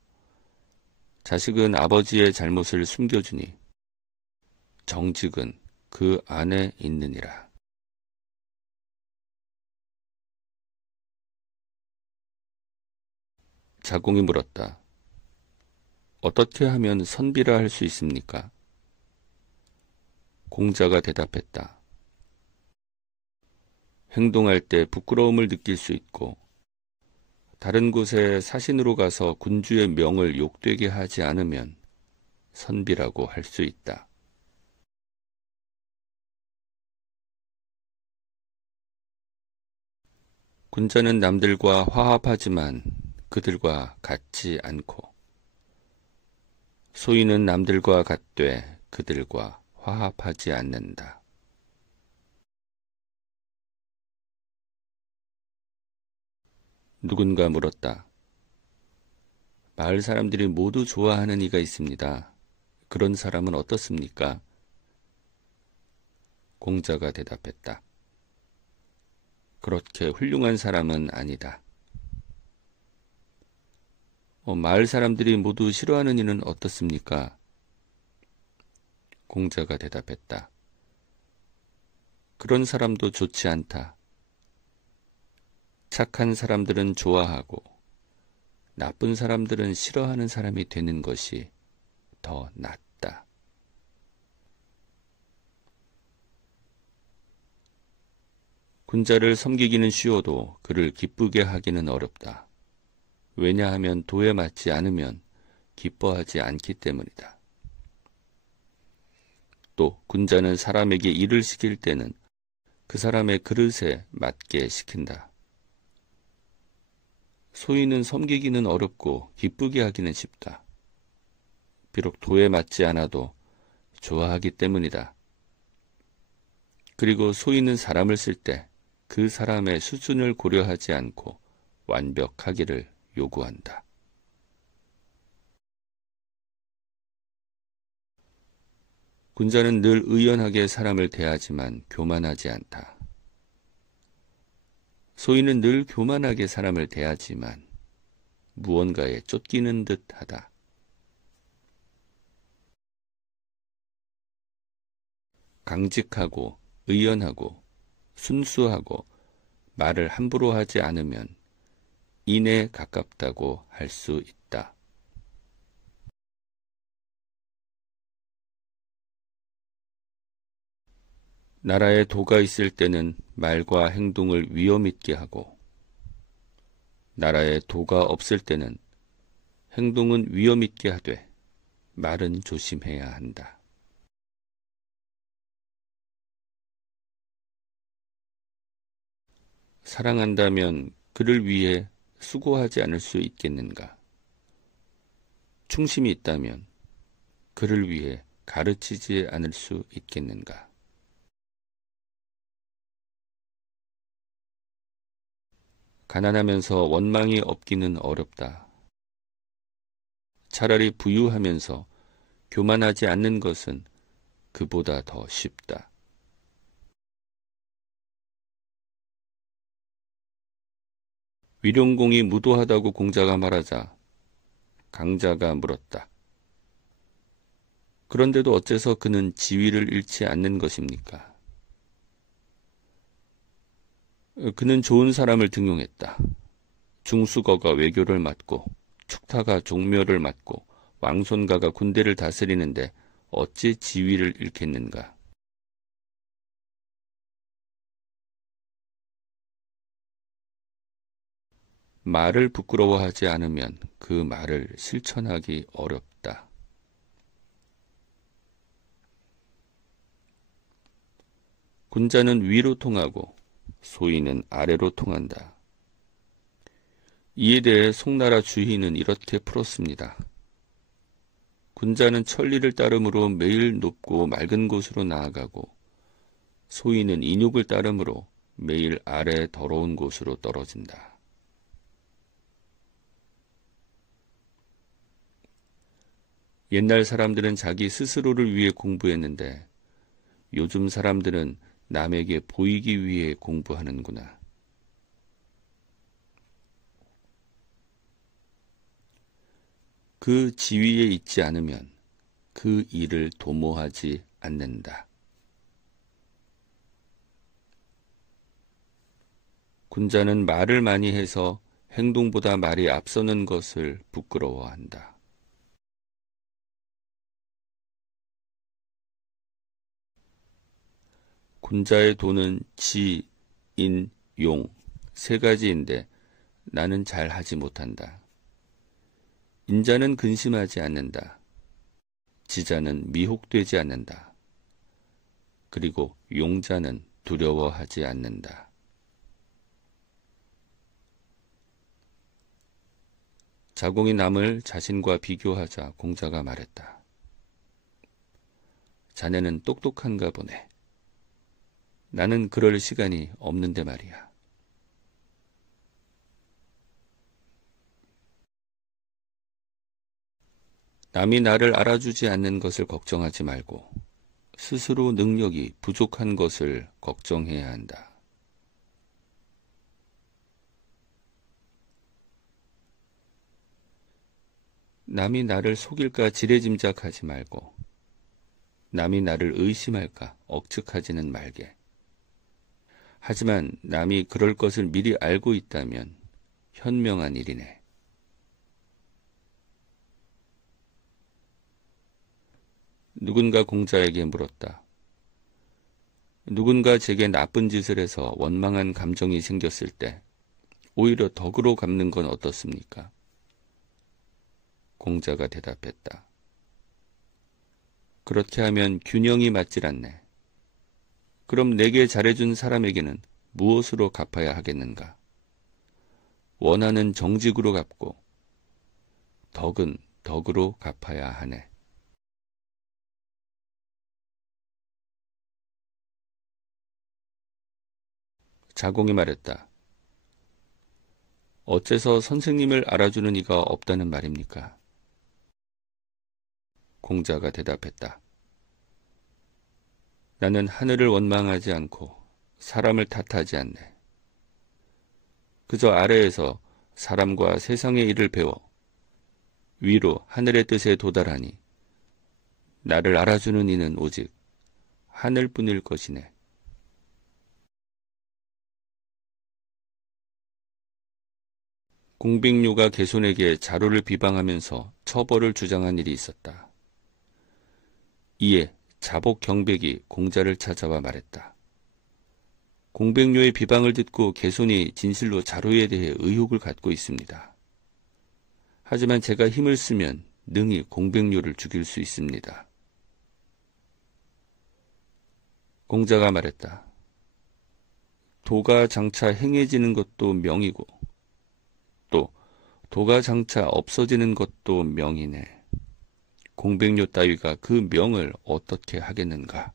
자식은 아버지의 잘못을 숨겨주니 정직은 그 안에 있느니라. 자공이 물었다. 어떻게 하면 선비라 할 수 있습니까? 공자가 대답했다. 행동할 때 부끄러움을 느낄 수 있고, 다른 곳에 사신으로 가서 군주의 명을 욕되게 하지 않으면 선비라고 할 수 있다. 군자는 남들과 화합하지만 그들과 같지 않고, 소인은 남들과 같되 그들과 화합하지 않는다. 누군가 물었다. 마을 사람들이 모두 좋아하는 이가 있습니다. 그런 사람은 어떻습니까? 공자가 대답했다. 그렇게 훌륭한 사람은 아니다. 마을 사람들이 모두 싫어하는 이는 어떻습니까? 공자가 대답했다. 그런 사람도 좋지 않다. 착한 사람들은 좋아하고 나쁜 사람들은 싫어하는 사람이 되는 것이 더 낫다. 군자를 섬기기는 쉬워도 그를 기쁘게 하기는 어렵다. 왜냐하면 도에 맞지 않으면 기뻐하지 않기 때문이다. 또 군자는 사람에게 일을 시킬 때는 그 사람의 그릇에 맞게 시킨다. 소인은 섬기기는 어렵고 기쁘게 하기는 쉽다. 비록 도에 맞지 않아도 좋아하기 때문이다. 그리고 소인은 사람을 쓸 때 그 사람의 수준을 고려하지 않고 완벽하기를 요구한다. 군자는 늘 의연하게 사람을 대하지만 교만하지 않다. 소인은 늘 교만하게 사람을 대하지만 무언가에 쫓기는 듯하다. 강직하고 의연하고 순수하고 말을 함부로 하지 않으면 인에 가깝다고 할 수 있다. 나라에 도가 있을 때는 말과 행동을 위엄 있게 하고, 나라에 도가 없을 때는 행동은 위엄 있게 하되 말은 조심해야 한다. 사랑한다면 그를 위해 수고하지 않을 수 있겠는가? 충심이 있다면 그를 위해 가르치지 않을 수 있겠는가? 가난하면서 원망이 없기는 어렵다. 차라리 부유하면서 교만하지 않는 것은 그보다 더 쉽다. 위령공이 무도하다고 공자가 말하자 강자가 물었다. 그런데도 어째서 그는 지위를 잃지 않는 것입니까? 그는 좋은 사람을 등용했다. 중수거가 외교를 맡고 축타가 종묘를 맡고 왕손가가 군대를 다스리는데 어찌 지위를 잃겠는가? 말을 부끄러워하지 않으면 그 말을 실천하기 어렵다. 군자는 위로 통하고 소인은 아래로 통한다. 이에 대해 송나라 주희는 이렇게 풀었습니다. 군자는 천리를 따름으로 매일 높고 맑은 곳으로 나아가고 소인은 인욕을 따름으로 매일 아래 더러운 곳으로 떨어진다. 옛날 사람들은 자기 스스로를 위해 공부했는데 요즘 사람들은 남에게 보이기 위해 공부하는구나. 그 지위에 있지 않으면 그 일을 도모하지 않는다. 군자는 말을 많이 해서 행동보다 말이 앞서는 것을 부끄러워한다. 군자의 도는 지, 인, 용 세 가지인데 나는 잘 하지 못한다. 인자는 근심하지 않는다. 지자는 미혹되지 않는다. 그리고 용자는 두려워하지 않는다. 자공이 남을 자신과 비교하자 공자가 말했다. 자네는 똑똑한가 보네. 나는 그럴 시간이 없는데 말이야. 남이 나를 알아주지 않는 것을 걱정하지 말고 스스로 능력이 부족한 것을 걱정해야 한다. 남이 나를 속일까 지레짐작하지 말고 남이 나를 의심할까 억측하지는 말게. 하지만 남이 그럴 것을 미리 알고 있다면 현명한 일이네. 누군가 공자에게 물었다. 누군가 제게 나쁜 짓을 해서 원망한 감정이 생겼을 때 오히려 덕으로 갚는 건 어떻습니까? 공자가 대답했다. 그렇게 하면 균형이 맞질 않네. 그럼 내게 잘해준 사람에게는 무엇으로 갚아야 하겠는가? 원하는 정직으로 갚고 덕은 덕으로 갚아야 하네. 자공이 말했다. 어째서 선생님을 알아주는 이가 없다는 말입니까? 공자가 대답했다. 나는 하늘을 원망하지 않고 사람을 탓하지 않네. 그저 아래에서 사람과 세상의 일을 배워 위로 하늘의 뜻에 도달하니 나를 알아주는 이는 오직 하늘뿐일 것이네. 공백료가 개손에게 자로를 비방하면서 처벌을 주장한 일이 있었다. 이에 자복 경백이 공자를 찾아와 말했다. 공백료의 비방을 듣고 개손이 진실로 자로에 대해 의혹을 갖고 있습니다. 하지만 제가 힘을 쓰면 능히 공백료를 죽일 수 있습니다. 공자가 말했다. 도가 장차 행해지는 것도 명이고 또 도가 장차 없어지는 것도 명이네. 공백료 따위가 그 명을 어떻게 하겠는가?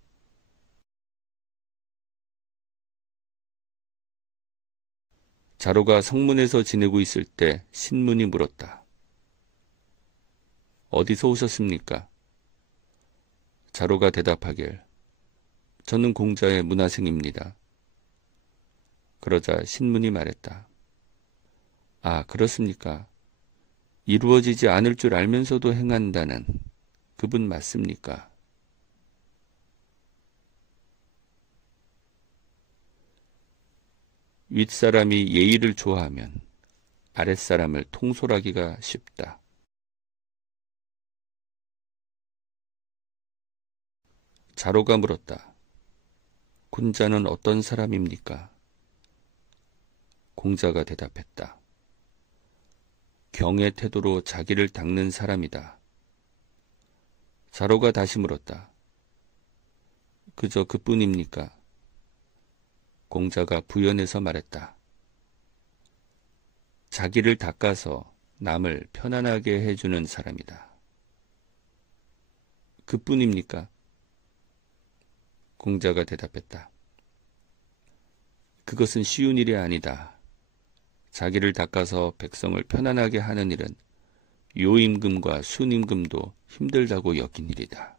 자로가 성문에서 지내고 있을 때 신문이 물었다. 어디서 오셨습니까? 자로가 대답하길, 저는 공자의 문화생입니다. 그러자 신문이 말했다. 아, 그렇습니까? 이루어지지 않을 줄 알면서도 행한다는 그분 맞습니까? 윗사람이 예의를 좋아하면 아랫사람을 통솔하기가 쉽다. 자로가 물었다. 군자는 어떤 사람입니까? 공자가 대답했다. 경의 태도로 자기를 닦는 사람이다. 자로가 다시 물었다. 그저 그뿐입니까? 공자가 부연해서 말했다. 자기를 닦아서 남을 편안하게 해주는 사람이다. 그뿐입니까? 공자가 대답했다. 그것은 쉬운 일이 아니다. 자기를 닦아서 백성을 편안하게 하는 일은 요임금과 순임금도 힘들다고 여긴 일이다.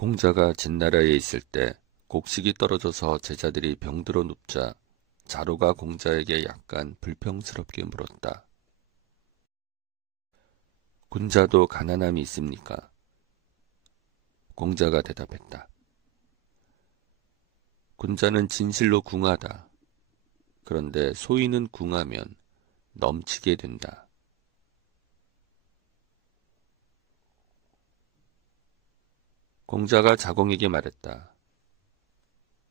공자가 진나라에 있을 때 곡식이 떨어져서 제자들이 병들어 눕자 자로가 공자에게 약간 불평스럽게 물었다. 군자도 가난함이 있습니까? 공자가 대답했다. 군자는 진실로 궁하다. 그런데 소인은 궁하면 넘치게 된다. 공자가 자공에게 말했다.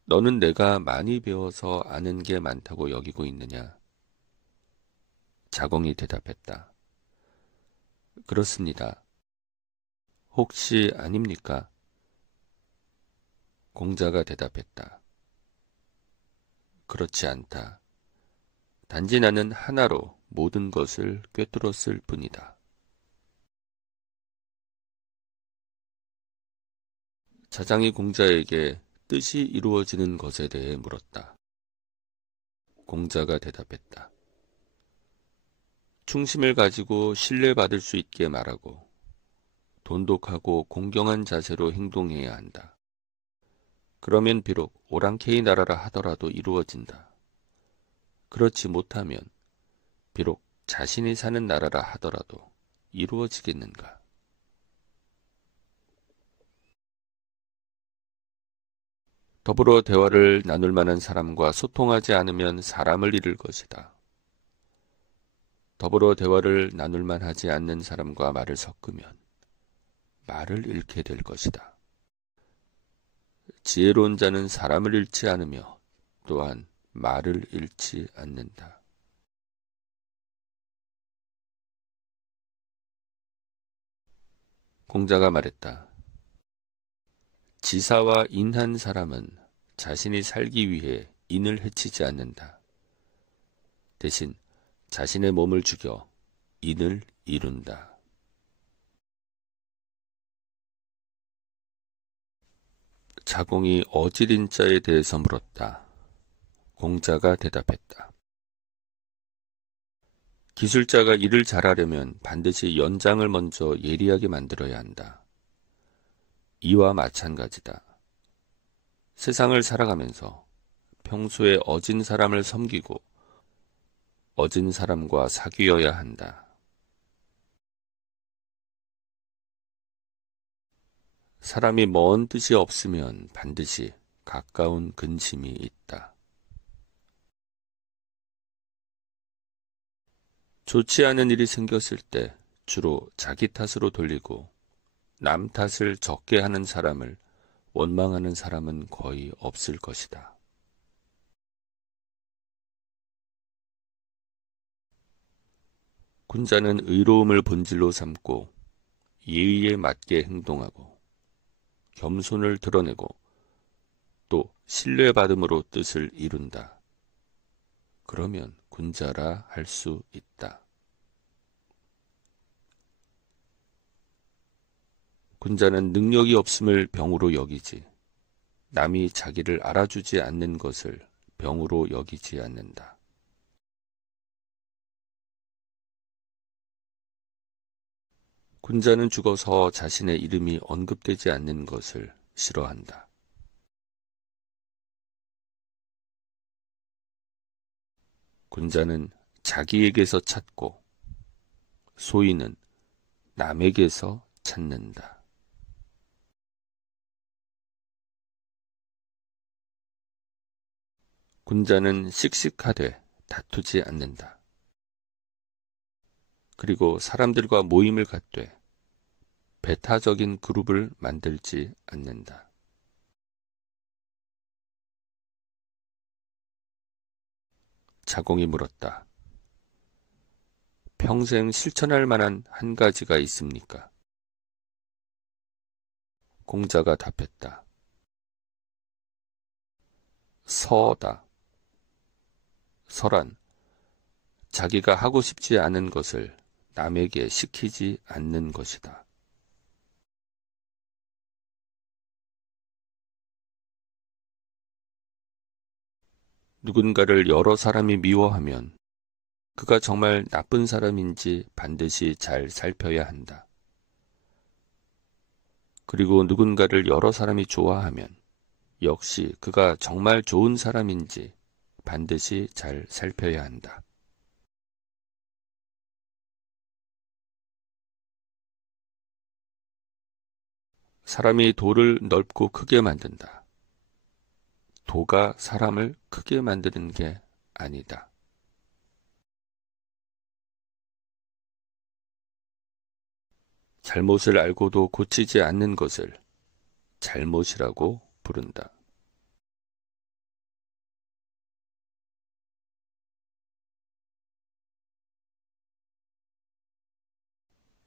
너는 내가 많이 배워서 아는 게 많다고 여기고 있느냐? 자공이 대답했다. 그렇습니다. 혹시 아닙니까? 공자가 대답했다. 그렇지 않다. 단지 나는 하나로 모든 것을 꿰뚫었을 뿐이다. 자장이 공자에게 뜻이 이루어지는 것에 대해 물었다. 공자가 대답했다. 충심을 가지고 신뢰받을 수 있게 말하고 돈독하고 공경한 자세로 행동해야 한다. 그러면 비록 오랑캐의 나라라 하더라도 이루어진다. 그렇지 못하면 비록 자신이 사는 나라라 하더라도 이루어지겠는가? 더불어 대화를 나눌 만한 사람과 소통하지 않으면 사람을 잃을 것이다. 더불어 대화를 나눌 만하지 않는 사람과 말을 섞으면 말을 잃게 될 것이다. 지혜로운 자는 사람을 잃지 않으며 또한 말을 잃지 않는다. 공자가 말했다. 지사와 인한 사람은 자신이 살기 위해 인을 해치지 않는다. 대신 자신의 몸을 죽여 인을 이룬다. 자공이 어지린 자에 대해서 물었다. 공자가 대답했다. 기술자가 일을 잘하려면 반드시 연장을 먼저 예리하게 만들어야 한다. 이와 마찬가지다. 세상을 살아가면서 평소에 어진 사람을 섬기고 어진 사람과 사귀어야 한다. 사람이 먼 뜻이 없으면 반드시 가까운 근심이 있다. 좋지 않은 일이 생겼을 때 주로 자기 탓으로 돌리고 남 탓을 적게 하는 사람을 원망하는 사람은 거의 없을 것이다. 군자는 의로움을 본질로 삼고 예의에 맞게 행동하고 겸손을 드러내고 또 신뢰받음으로 뜻을 이룬다. 그러면 군자라 할 수 있다. 군자는 능력이 없음을 병으로 여기지 남이 자기를 알아주지 않는 것을 병으로 여기지 않는다. 군자는 죽어서 자신의 이름이 언급되지 않는 것을 싫어한다. 군자는 자기에게서 찾고 소인은 남에게서 찾는다. 군자는 씩씩하되 다투지 않는다. 그리고 사람들과 모임을 갖되 배타적인 그룹을 만들지 않는다. 자공이 물었다. 평생 실천할 만한 한 가지가 있습니까? 공자가 답했다. 서다. 서란 자기가 하고 싶지 않은 것을 남에게 시키지 않는 것이다. 누군가를 여러 사람이 미워하면 그가 정말 나쁜 사람인지 반드시 잘 살펴야 한다. 그리고 누군가를 여러 사람이 좋아하면 역시 그가 정말 좋은 사람인지 반드시 잘 살펴야 한다. 사람이 돌을 넓고 크게 만든다. 도가 사람을 크게 만드는 게 아니다. 잘못을 알고도 고치지 않는 것을 잘못이라고 부른다.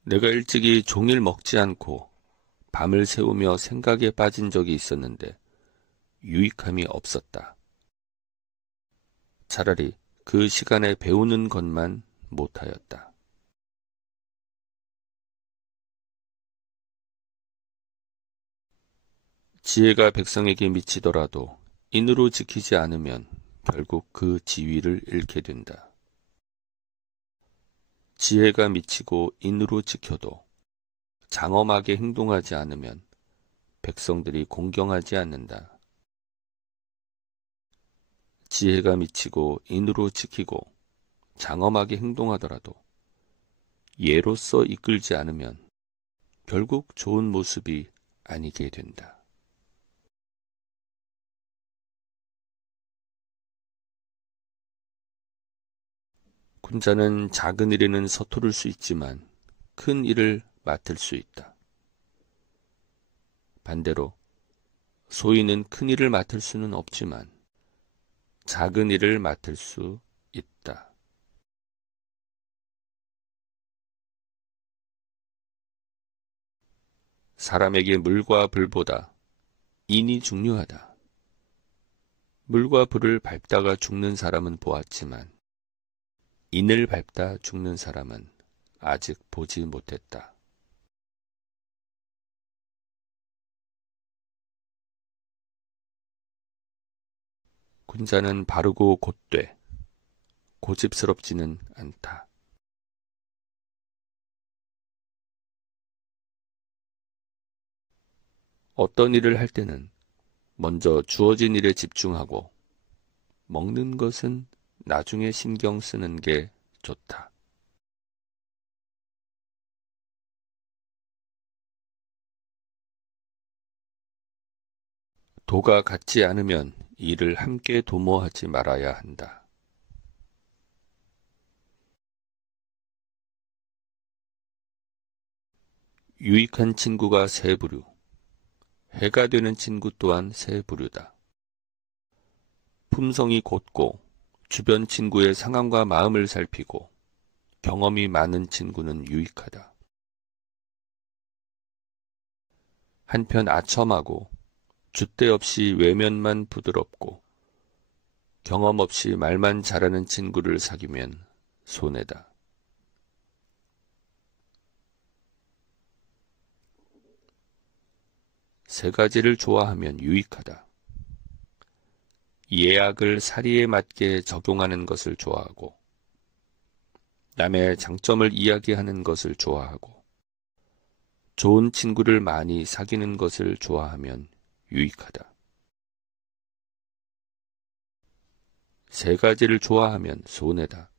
내가 일찍이 종일 먹지 않고 밤을 새우며 생각에 빠진 적이 있었는데 유익함이 없었다. 차라리 그 시간에 배우는 것만 못하였다. 지혜가 백성에게 미치더라도 인으로 지키지 않으면 결국 그 지위를 잃게 된다. 지혜가 미치고 인으로 지켜도 장엄하게 행동하지 않으면 백성들이 공경하지 않는다. 지혜가 미치고 인으로 지키고 장엄하게 행동하더라도 예로서 이끌지 않으면 결국 좋은 모습이 아니게 된다. 군자는 작은 일에는 서투를 수 있지만 큰 일을 맡을 수 있다. 반대로 소인은 큰 일을 맡을 수는 없지만 작은 일을 맡을 수 있다. 사람에게 물과 불보다 인이 중요하다. 물과 불을 밟다가 죽는 사람은 보았지만 인을 밟다 죽는 사람은 아직 보지 못했다. 군자는 바르고 곧되 고집스럽지는 않다. 어떤 일을 할 때는 먼저 주어진 일에 집중하고 먹는 것은 나중에 신경 쓰는 게 좋다. 도가 같지 않으면 이를 함께 도모하지 말아야 한다. 유익한 친구가 세 부류, 해가 되는 친구 또한 세 부류다. 품성이 곧고 주변 친구의 상황과 마음을 살피고 경험이 많은 친구는 유익하다. 한편 아첨하고 줏대 없이 외면만 부드럽고 경험 없이 말만 잘하는 친구를 사귀면 손해다. 세 가지를 좋아하면 유익하다. 예약을 사리에 맞게 적용하는 것을 좋아하고, 남의 장점을 이야기하는 것을 좋아하고, 좋은 친구를 많이 사귀는 것을 좋아하면 유익하다. 세 가지를 좋아하면 손해다.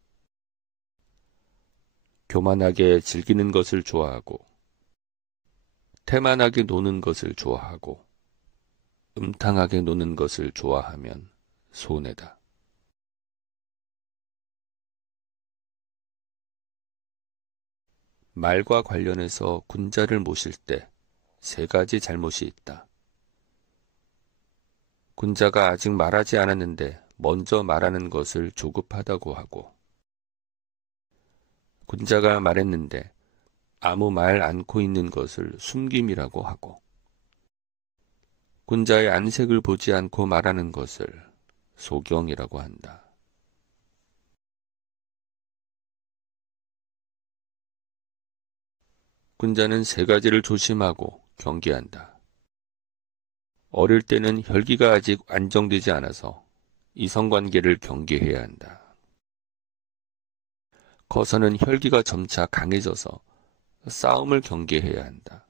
교만하게 즐기는 것을 좋아하고, 태만하게 노는 것을 좋아하고, 음탕하게 노는 것을 좋아하면 손해다. 말과 관련해서 군자를 모실 때 세 가지 잘못이 있다. 군자가 아직 말하지 않았는데 먼저 말하는 것을 조급하다고 하고, 군자가 말했는데 아무 말 않고 있는 것을 숨김이라고 하고, 군자의 안색을 보지 않고 말하는 것을 소경이라고 한다. 군자는 세 가지를 조심하고 경계한다. 어릴 때는 혈기가 아직 안정되지 않아서 이성관계를 경계해야 한다. 커서는 혈기가 점차 강해져서 싸움을 경계해야 한다.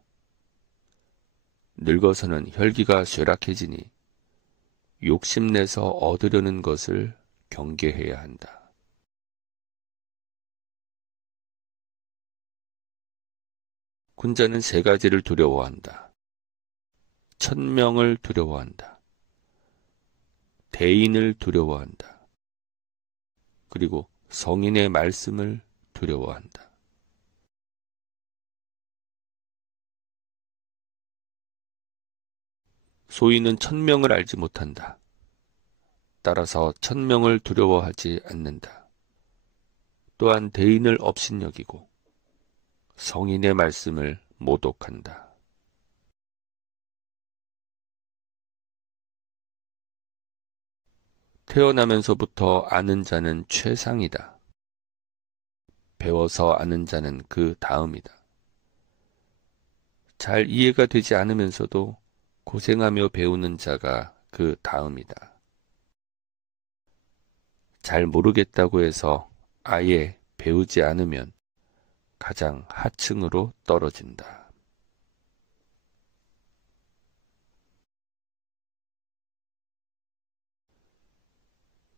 늙어서는 혈기가 쇠락해지니 욕심내서 얻으려는 것을 경계해야 한다. 군자는 세 가지를 두려워한다. 천명을 두려워한다. 대인을 두려워한다. 그리고 성인의 말씀을 두려워한다. 소인은 천명을 알지 못한다. 따라서 천명을 두려워하지 않는다. 또한 대인을 업신여기고 성인의 말씀을 모독한다. 태어나면서부터 아는 자는 최상이다. 배워서 아는 자는 그 다음이다. 잘 이해가 되지 않으면서도 고생하며 배우는 자가 그 다음이다. 잘 모르겠다고 해서 아예 배우지 않으면 가장 하층으로 떨어진다.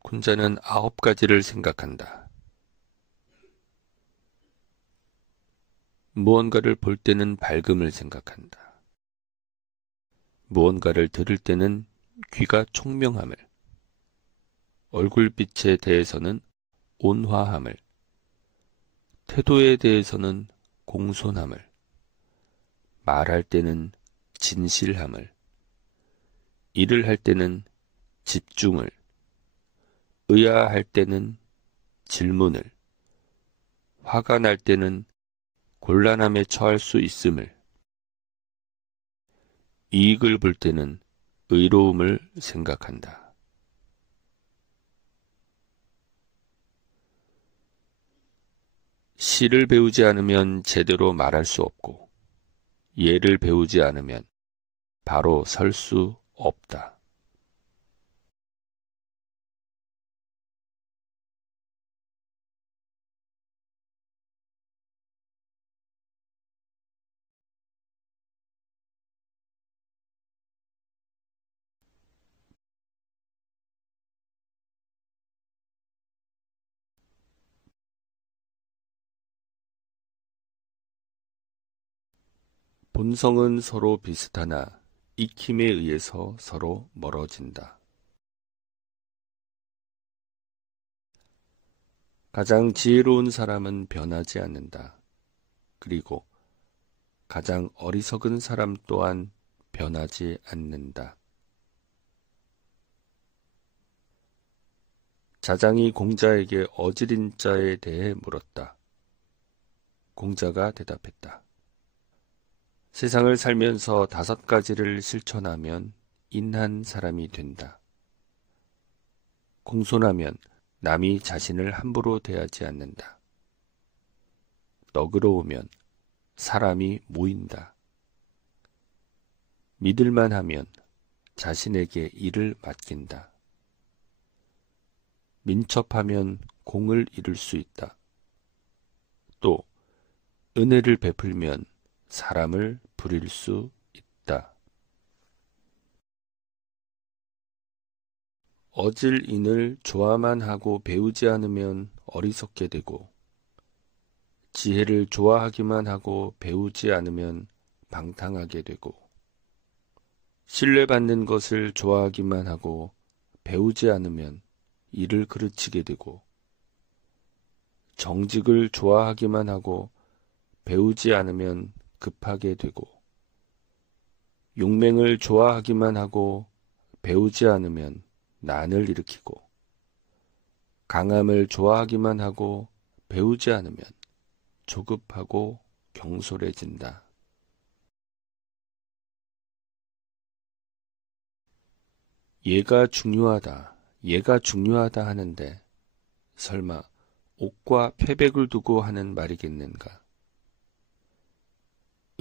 군자는 9가지를 생각한다. 무언가를 볼 때는 밝음을 생각한다. 무언가를 들을 때는 귀가 총명함을, 얼굴빛에 대해서는 온화함을, 태도에 대해서는 공손함을, 말할 때는 진실함을, 일을 할 때는 집중을, 의아할 때는 질문을, 화가 날 때는 곤란함에 처할 수 있음을, 이익을 볼 때는 의로움을 생각한다. 시를 배우지 않으면 제대로 말할 수 없고, 예를 배우지 않으면 바로 설 수 없다. 본성은 서로 비슷하나 익힘에 의해서 서로 멀어진다. 가장 지혜로운 사람은 변하지 않는다. 그리고 가장 어리석은 사람 또한 변하지 않는다. 자장이 공자에게 어지린 자에 대해 물었다. 공자가 대답했다. 세상을 살면서 5가지를 실천하면 인한 사람이 된다. 공손하면 남이 자신을 함부로 대하지 않는다. 너그러우면 사람이 모인다. 믿을만 하면 자신에게 일을 맡긴다. 민첩하면 공을 이룰 수 있다. 또 은혜를 베풀면 사람을 부릴 수 있다. 어질 인을 좋아만 하고 배우지 않으면 어리석게 되고, 지혜를 좋아하기만 하고 배우지 않으면 방탕하게 되고, 신뢰받는 것을 좋아하기만 하고 배우지 않으면 이를 그르치게 되고, 정직을 좋아하기만 하고 배우지 않으면 급하게 되고, 용맹을 좋아하기만 하고 배우지 않으면 난을 일으키고, 강함을 좋아하기만 하고 배우지 않으면 조급하고 경솔해진다. 얘가 중요하다, 얘가 중요하다 하는데 설마 옥과 패백을 두고 하는 말이겠는가?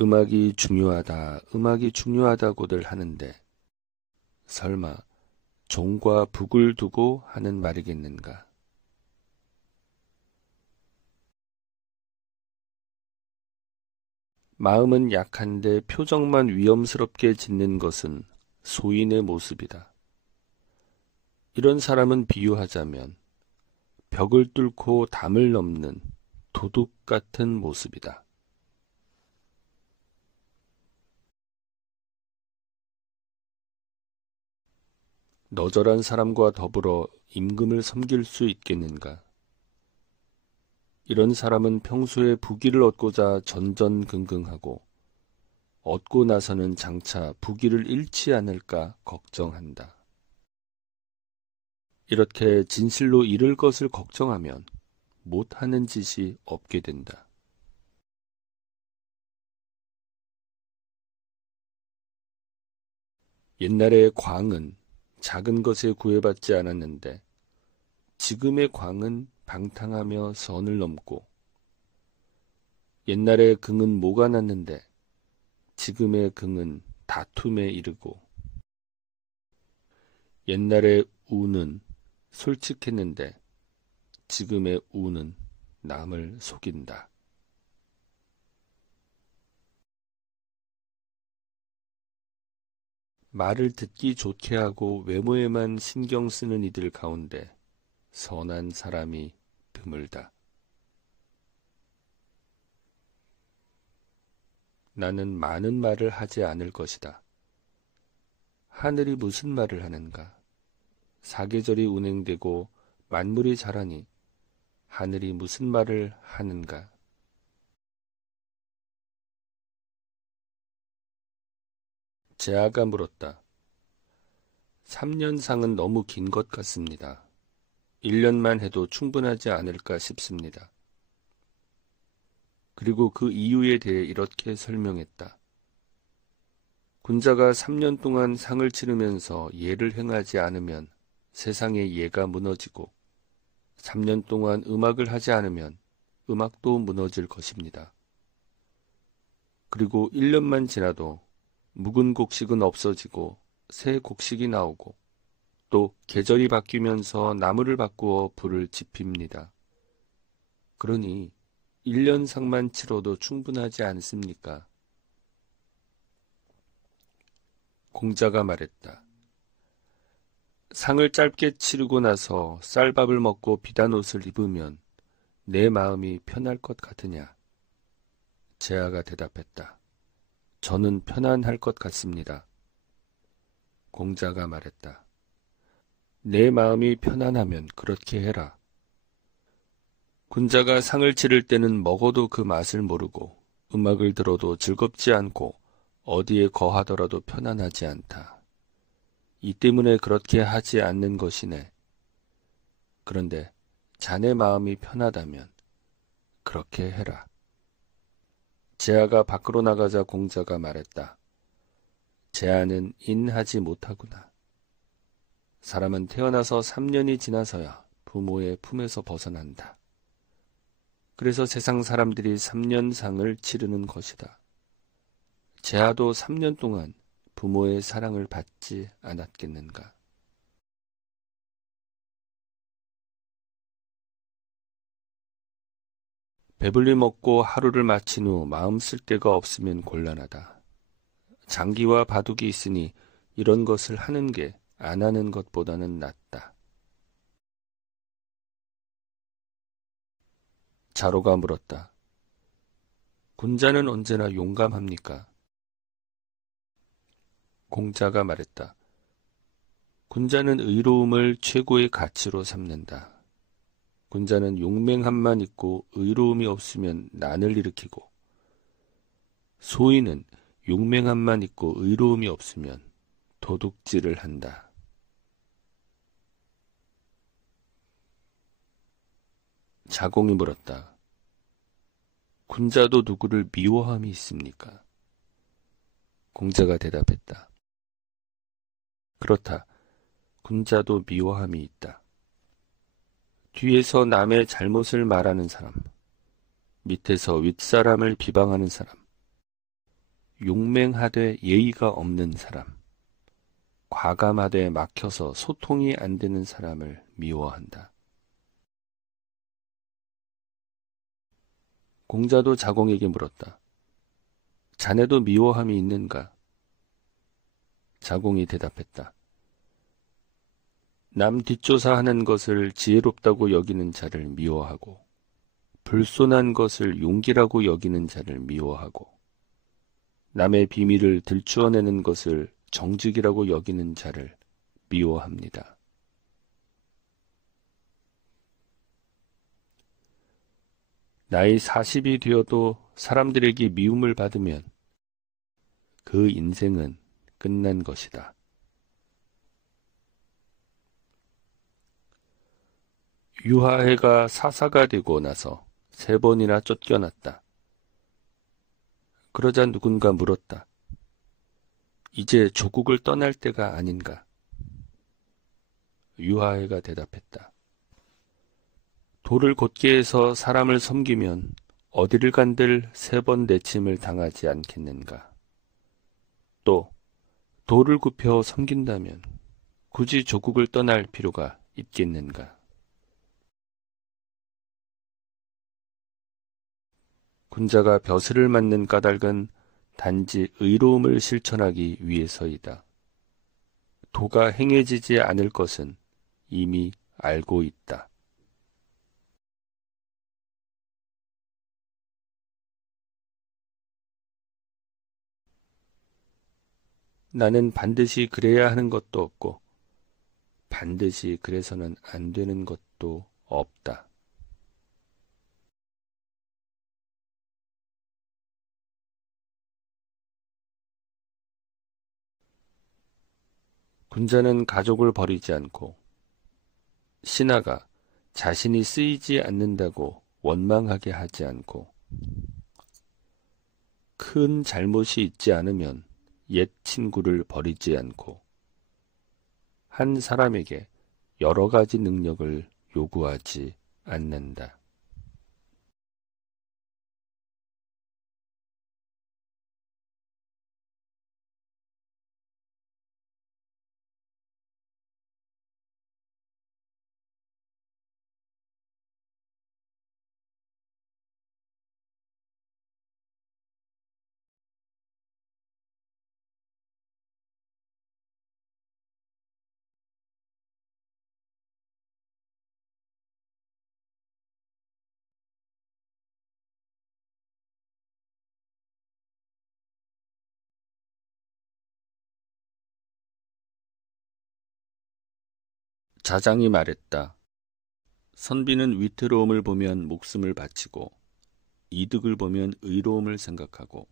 음악이 중요하다, 음악이 중요하다고들 하는데 설마 종과 북을 두고 하는 말이겠는가? 마음은 약한데 표정만 위험스럽게 짓는 것은 소인의 모습이다. 이런 사람은 비유하자면 벽을 뚫고 담을 넘는 도둑 같은 모습이다. 너절한 사람과 더불어 임금을 섬길 수 있겠는가? 이런 사람은 평소에 부귀를 얻고자 전전긍긍하고 얻고 나서는 장차 부귀를 잃지 않을까 걱정한다. 이렇게 진실로 잃을 것을 걱정하면 못하는 짓이 없게 된다. 옛날의 광은 작은 것에 구애받지 않았는데 지금의 광은 방탕하며 선을 넘고, 옛날의 긍은 모가 났는데 지금의 긍은 다툼에 이르고, 옛날의 우는 솔직했는데 지금의 우는 남을 속인다. 말을 듣기 좋게 하고 외모에만 신경 쓰는 이들 가운데 선한 사람이 드물다. 나는 많은 말을 하지 않을 것이다. 하늘이 무슨 말을 하는가? 사계절이 운행되고 만물이 자라니 하늘이 무슨 말을 하는가? 제아가 물었다. 3년상은 너무 긴 것 같습니다. 1년만 해도 충분하지 않을까 싶습니다. 그리고 그 이유에 대해 이렇게 설명했다. 군자가 3년 동안 상을 치르면서 예를 행하지 않으면 세상의 예가 무너지고, 3년 동안 음악을 하지 않으면 음악도 무너질 것입니다. 그리고 1년만 지나도 묵은 곡식은 없어지고 새 곡식이 나오고, 또 계절이 바뀌면서 나무를 바꾸어 불을 지핍니다. 그러니 1년상만 치러도 충분하지 않습니까? 공자가 말했다. 상을 짧게 치르고 나서 쌀밥을 먹고 비단 옷을 입으면 내 마음이 편할 것 같으냐? 제아가 대답했다. 저는 편안할 것 같습니다. 공자가 말했다. 내 마음이 편안하면 그렇게 해라. 군자가 상을 치를 때는 먹어도 그 맛을 모르고 음악을 들어도 즐겁지 않고 어디에 거하더라도 편안하지 않다. 이 때문에 그렇게 하지 않는 것이네. 그런데 자네 마음이 편하다면 그렇게 해라. 제아가 밖으로 나가자 공자가 말했다. 제아는 인하지 못하구나. 사람은 태어나서 3년이 지나서야 부모의 품에서 벗어난다. 그래서 세상 사람들이 3년상을 치르는 것이다. 제아도 3년 동안 부모의 사랑을 받지 않았겠는가. 배불리 먹고 하루를 마친 후 마음 쓸 데가 없으면 곤란하다. 장기와 바둑이 있으니 이런 것을 하는 게 안 하는 것보다는 낫다. 자로가 물었다. 군자는 언제나 용감합니까? 공자가 말했다. 군자는 의로움을 최고의 가치로 삼는다. 군자는 용맹함만 있고 의로움이 없으면 난을 일으키고 소인은 용맹함만 있고 의로움이 없으면 도둑질을 한다. 자공이 물었다. 군자도 누구를 미워함이 있습니까? 공자가 대답했다. 그렇다. 군자도 미워함이 있다. 뒤에서 남의 잘못을 말하는 사람, 밑에서 윗사람을 비방하는 사람, 용맹하되 예의가 없는 사람, 과감하되 막혀서 소통이 안 되는 사람을 미워한다. 공자도 자공에게 물었다. 자네도 미워함이 있는가? 자공이 대답했다. 남 뒷조사하는 것을 지혜롭다고 여기는 자를 미워하고 불손한 것을 용기라고 여기는 자를 미워하고 남의 비밀을 들추어내는 것을 정직이라고 여기는 자를 미워합니다. 나이 40이 되어도 사람들에게 미움을 받으면 그 인생은 끝난 것이다. 유하해가 사사가 되고 나서 3번이나 쫓겨났다. 그러자 누군가 물었다. 이제 조국을 떠날 때가 아닌가? 유하해가 대답했다. 돌을 곧게 해서 사람을 섬기면 어디를 간들 3번 내침을 당하지 않겠는가? 또 돌을 굽혀 섬긴다면 굳이 조국을 떠날 필요가 있겠는가? 군자가 벼슬을 맞는 까닭은 단지 의로움을 실천하기 위해서이다. 도가 행해지지 않을 것은 이미 알고 있다. 나는 반드시 그래야 하는 것도 없고 반드시 그래서는 안 되는 것도 없다. 군자는 가족을 버리지 않고 신하가 자신이 쓰이지 않는다고 원망하게 하지 않고 큰 잘못이 있지 않으면 옛 친구를 버리지 않고 한 사람에게 여러 가지 능력을 요구하지 않는다. 자장이 말했다. 선비는 위태로움을 보면 목숨을 바치고 이득을 보면 의로움을 생각하고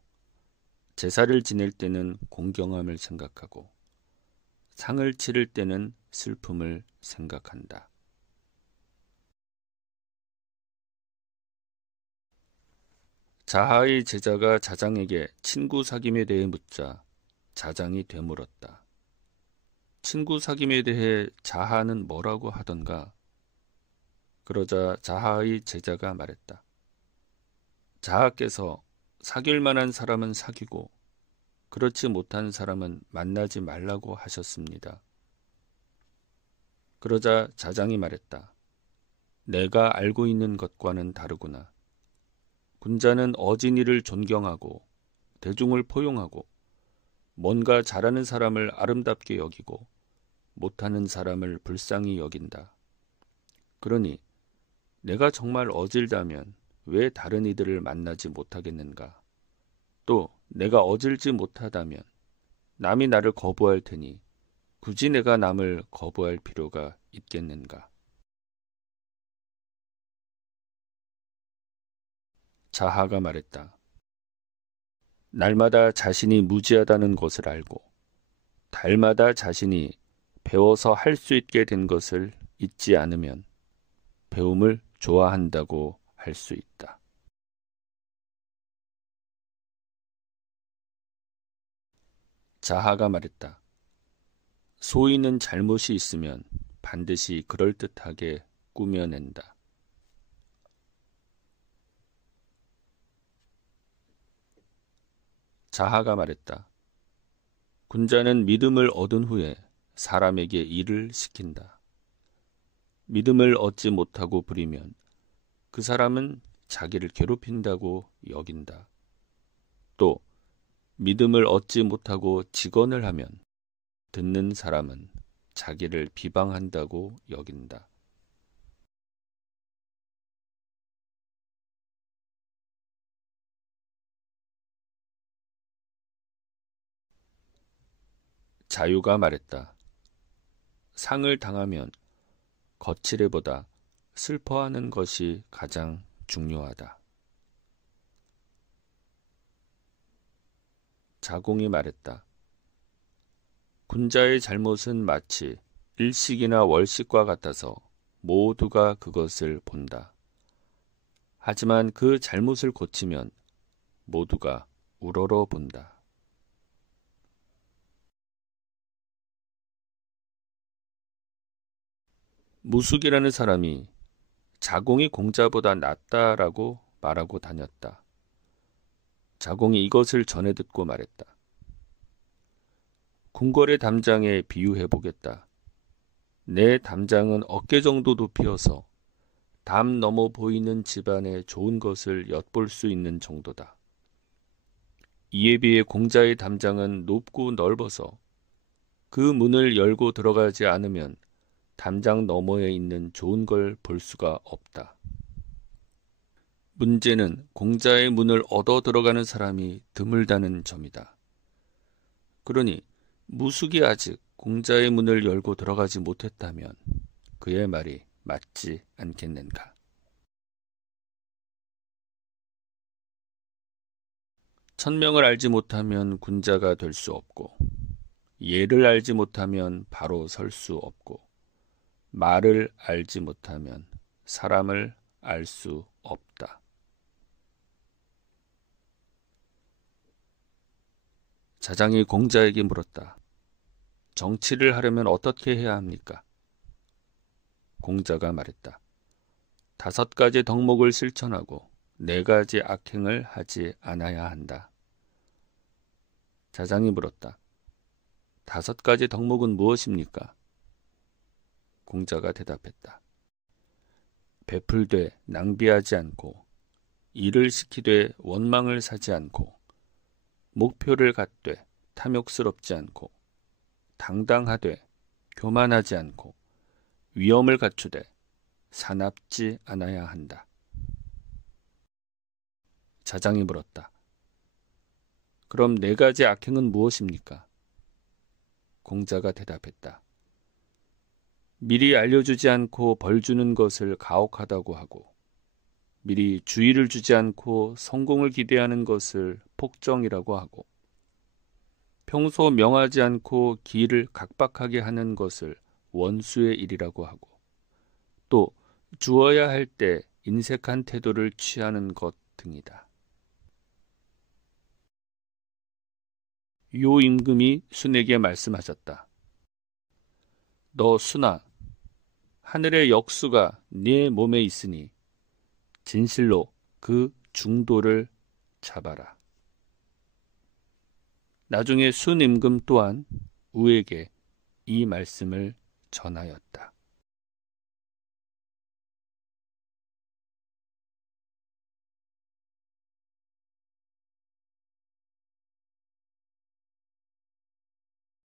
제사를 지낼 때는 공경함을 생각하고 상을 치를 때는 슬픔을 생각한다. 자하의 제자가 자장에게 친구 사귐에 대해 묻자 자장이 되물었다. 친구 사귐에 대해 자하는 뭐라고 하던가? 그러자 자하의 제자가 말했다. 자하께서 사귈 만한 사람은 사귀고 그렇지 못한 사람은 만나지 말라고 하셨습니다. 그러자 자장이 말했다. 내가 알고 있는 것과는 다르구나. 군자는 어진이를 존경하고 대중을 포용하고 뭔가 잘하는 사람을 아름답게 여기고 못하는 사람을 불쌍히 여긴다. 그러니 내가 정말 어질다면 왜 다른 이들을 만나지 못하겠는가? 또 내가 어질지 못하다면 남이 나를 거부할 테니 굳이 내가 남을 거부할 필요가 있겠는가? 자하가 말했다. 날마다 자신이 무지하다는 것을 알고 달마다 자신이 배워서 할 수 있게 된 것을 잊지 않으면 배움을 좋아한다고 할 수 있다. 자하가 말했다. 소인은 잘못이 있으면 반드시 그럴듯하게 꾸며낸다. 자하가 말했다. 군자는 믿음을 얻은 후에 사람에게 일을 시킨다. 믿음을 얻지 못하고 부리면 그 사람은 자기를 괴롭힌다고 여긴다. 또 믿음을 얻지 못하고 직언을 하면 듣는 사람은 자기를 비방한다고 여긴다. 자유가 말했다. 상을 당하면 거칠애보다 슬퍼하는 것이 가장 중요하다. 자공이 말했다. 군자의 잘못은 마치 일식이나 월식과 같아서 모두가 그것을 본다. 하지만 그 잘못을 고치면 모두가 우러러 본다. 무숙이라는 사람이 자공이 공자보다 낫다라고 말하고 다녔다. 자공이 이것을 전해 듣고 말했다. 궁궐의 담장에 비유해보겠다. 내 담장은 어깨 정도 높이어서 담 넘어 보이는 집안의 좋은 것을 엿볼 수 있는 정도다. 이에 비해 공자의 담장은 높고 넓어서 그 문을 열고 들어가지 않으면 담장 너머에 있는 좋은 걸 볼 수가 없다. 문제는 공자의 문을 얻어 들어가는 사람이 드물다는 점이다. 그러니 무숙이 아직 공자의 문을 열고 들어가지 못했다면 그의 말이 맞지 않겠는가? 천명을 알지 못하면 군자가 될 수 없고 예를 알지 못하면 바로 설 수 없고 말을 알지 못하면 사람을 알 수 없다. 자장이 공자에게 물었다. 정치를 하려면 어떻게 해야 합니까? 공자가 말했다. 5가지 덕목을 실천하고 4가지 악행을 하지 않아야 한다. 자장이 물었다. 5가지 덕목은 무엇입니까? 공자가 대답했다. 베풀되 낭비하지 않고 일을 시키되 원망을 사지 않고 목표를 갖되 탐욕스럽지 않고 당당하되 교만하지 않고 위엄을 갖추되 사납지 않아야 한다. 자장이 물었다. 그럼 4가지 악행은 무엇입니까? 공자가 대답했다. 미리 알려주지 않고 벌 주는 것을 가혹하다고 하고 미리 주의를 주지 않고 성공을 기대하는 것을 폭정이라고 하고 평소 명하지 않고 길을 각박하게 하는 것을 원수의 일이라고 하고 또 주어야 할 때 인색한 태도를 취하는 것 등이다. 요 임금이 순에게 말씀하셨다. 너 순아, 하늘의 역수가 네 몸에 있으니 진실로 그 중도를 잡아라. 나중에 순 임금 또한 우에게 이 말씀을 전하였다.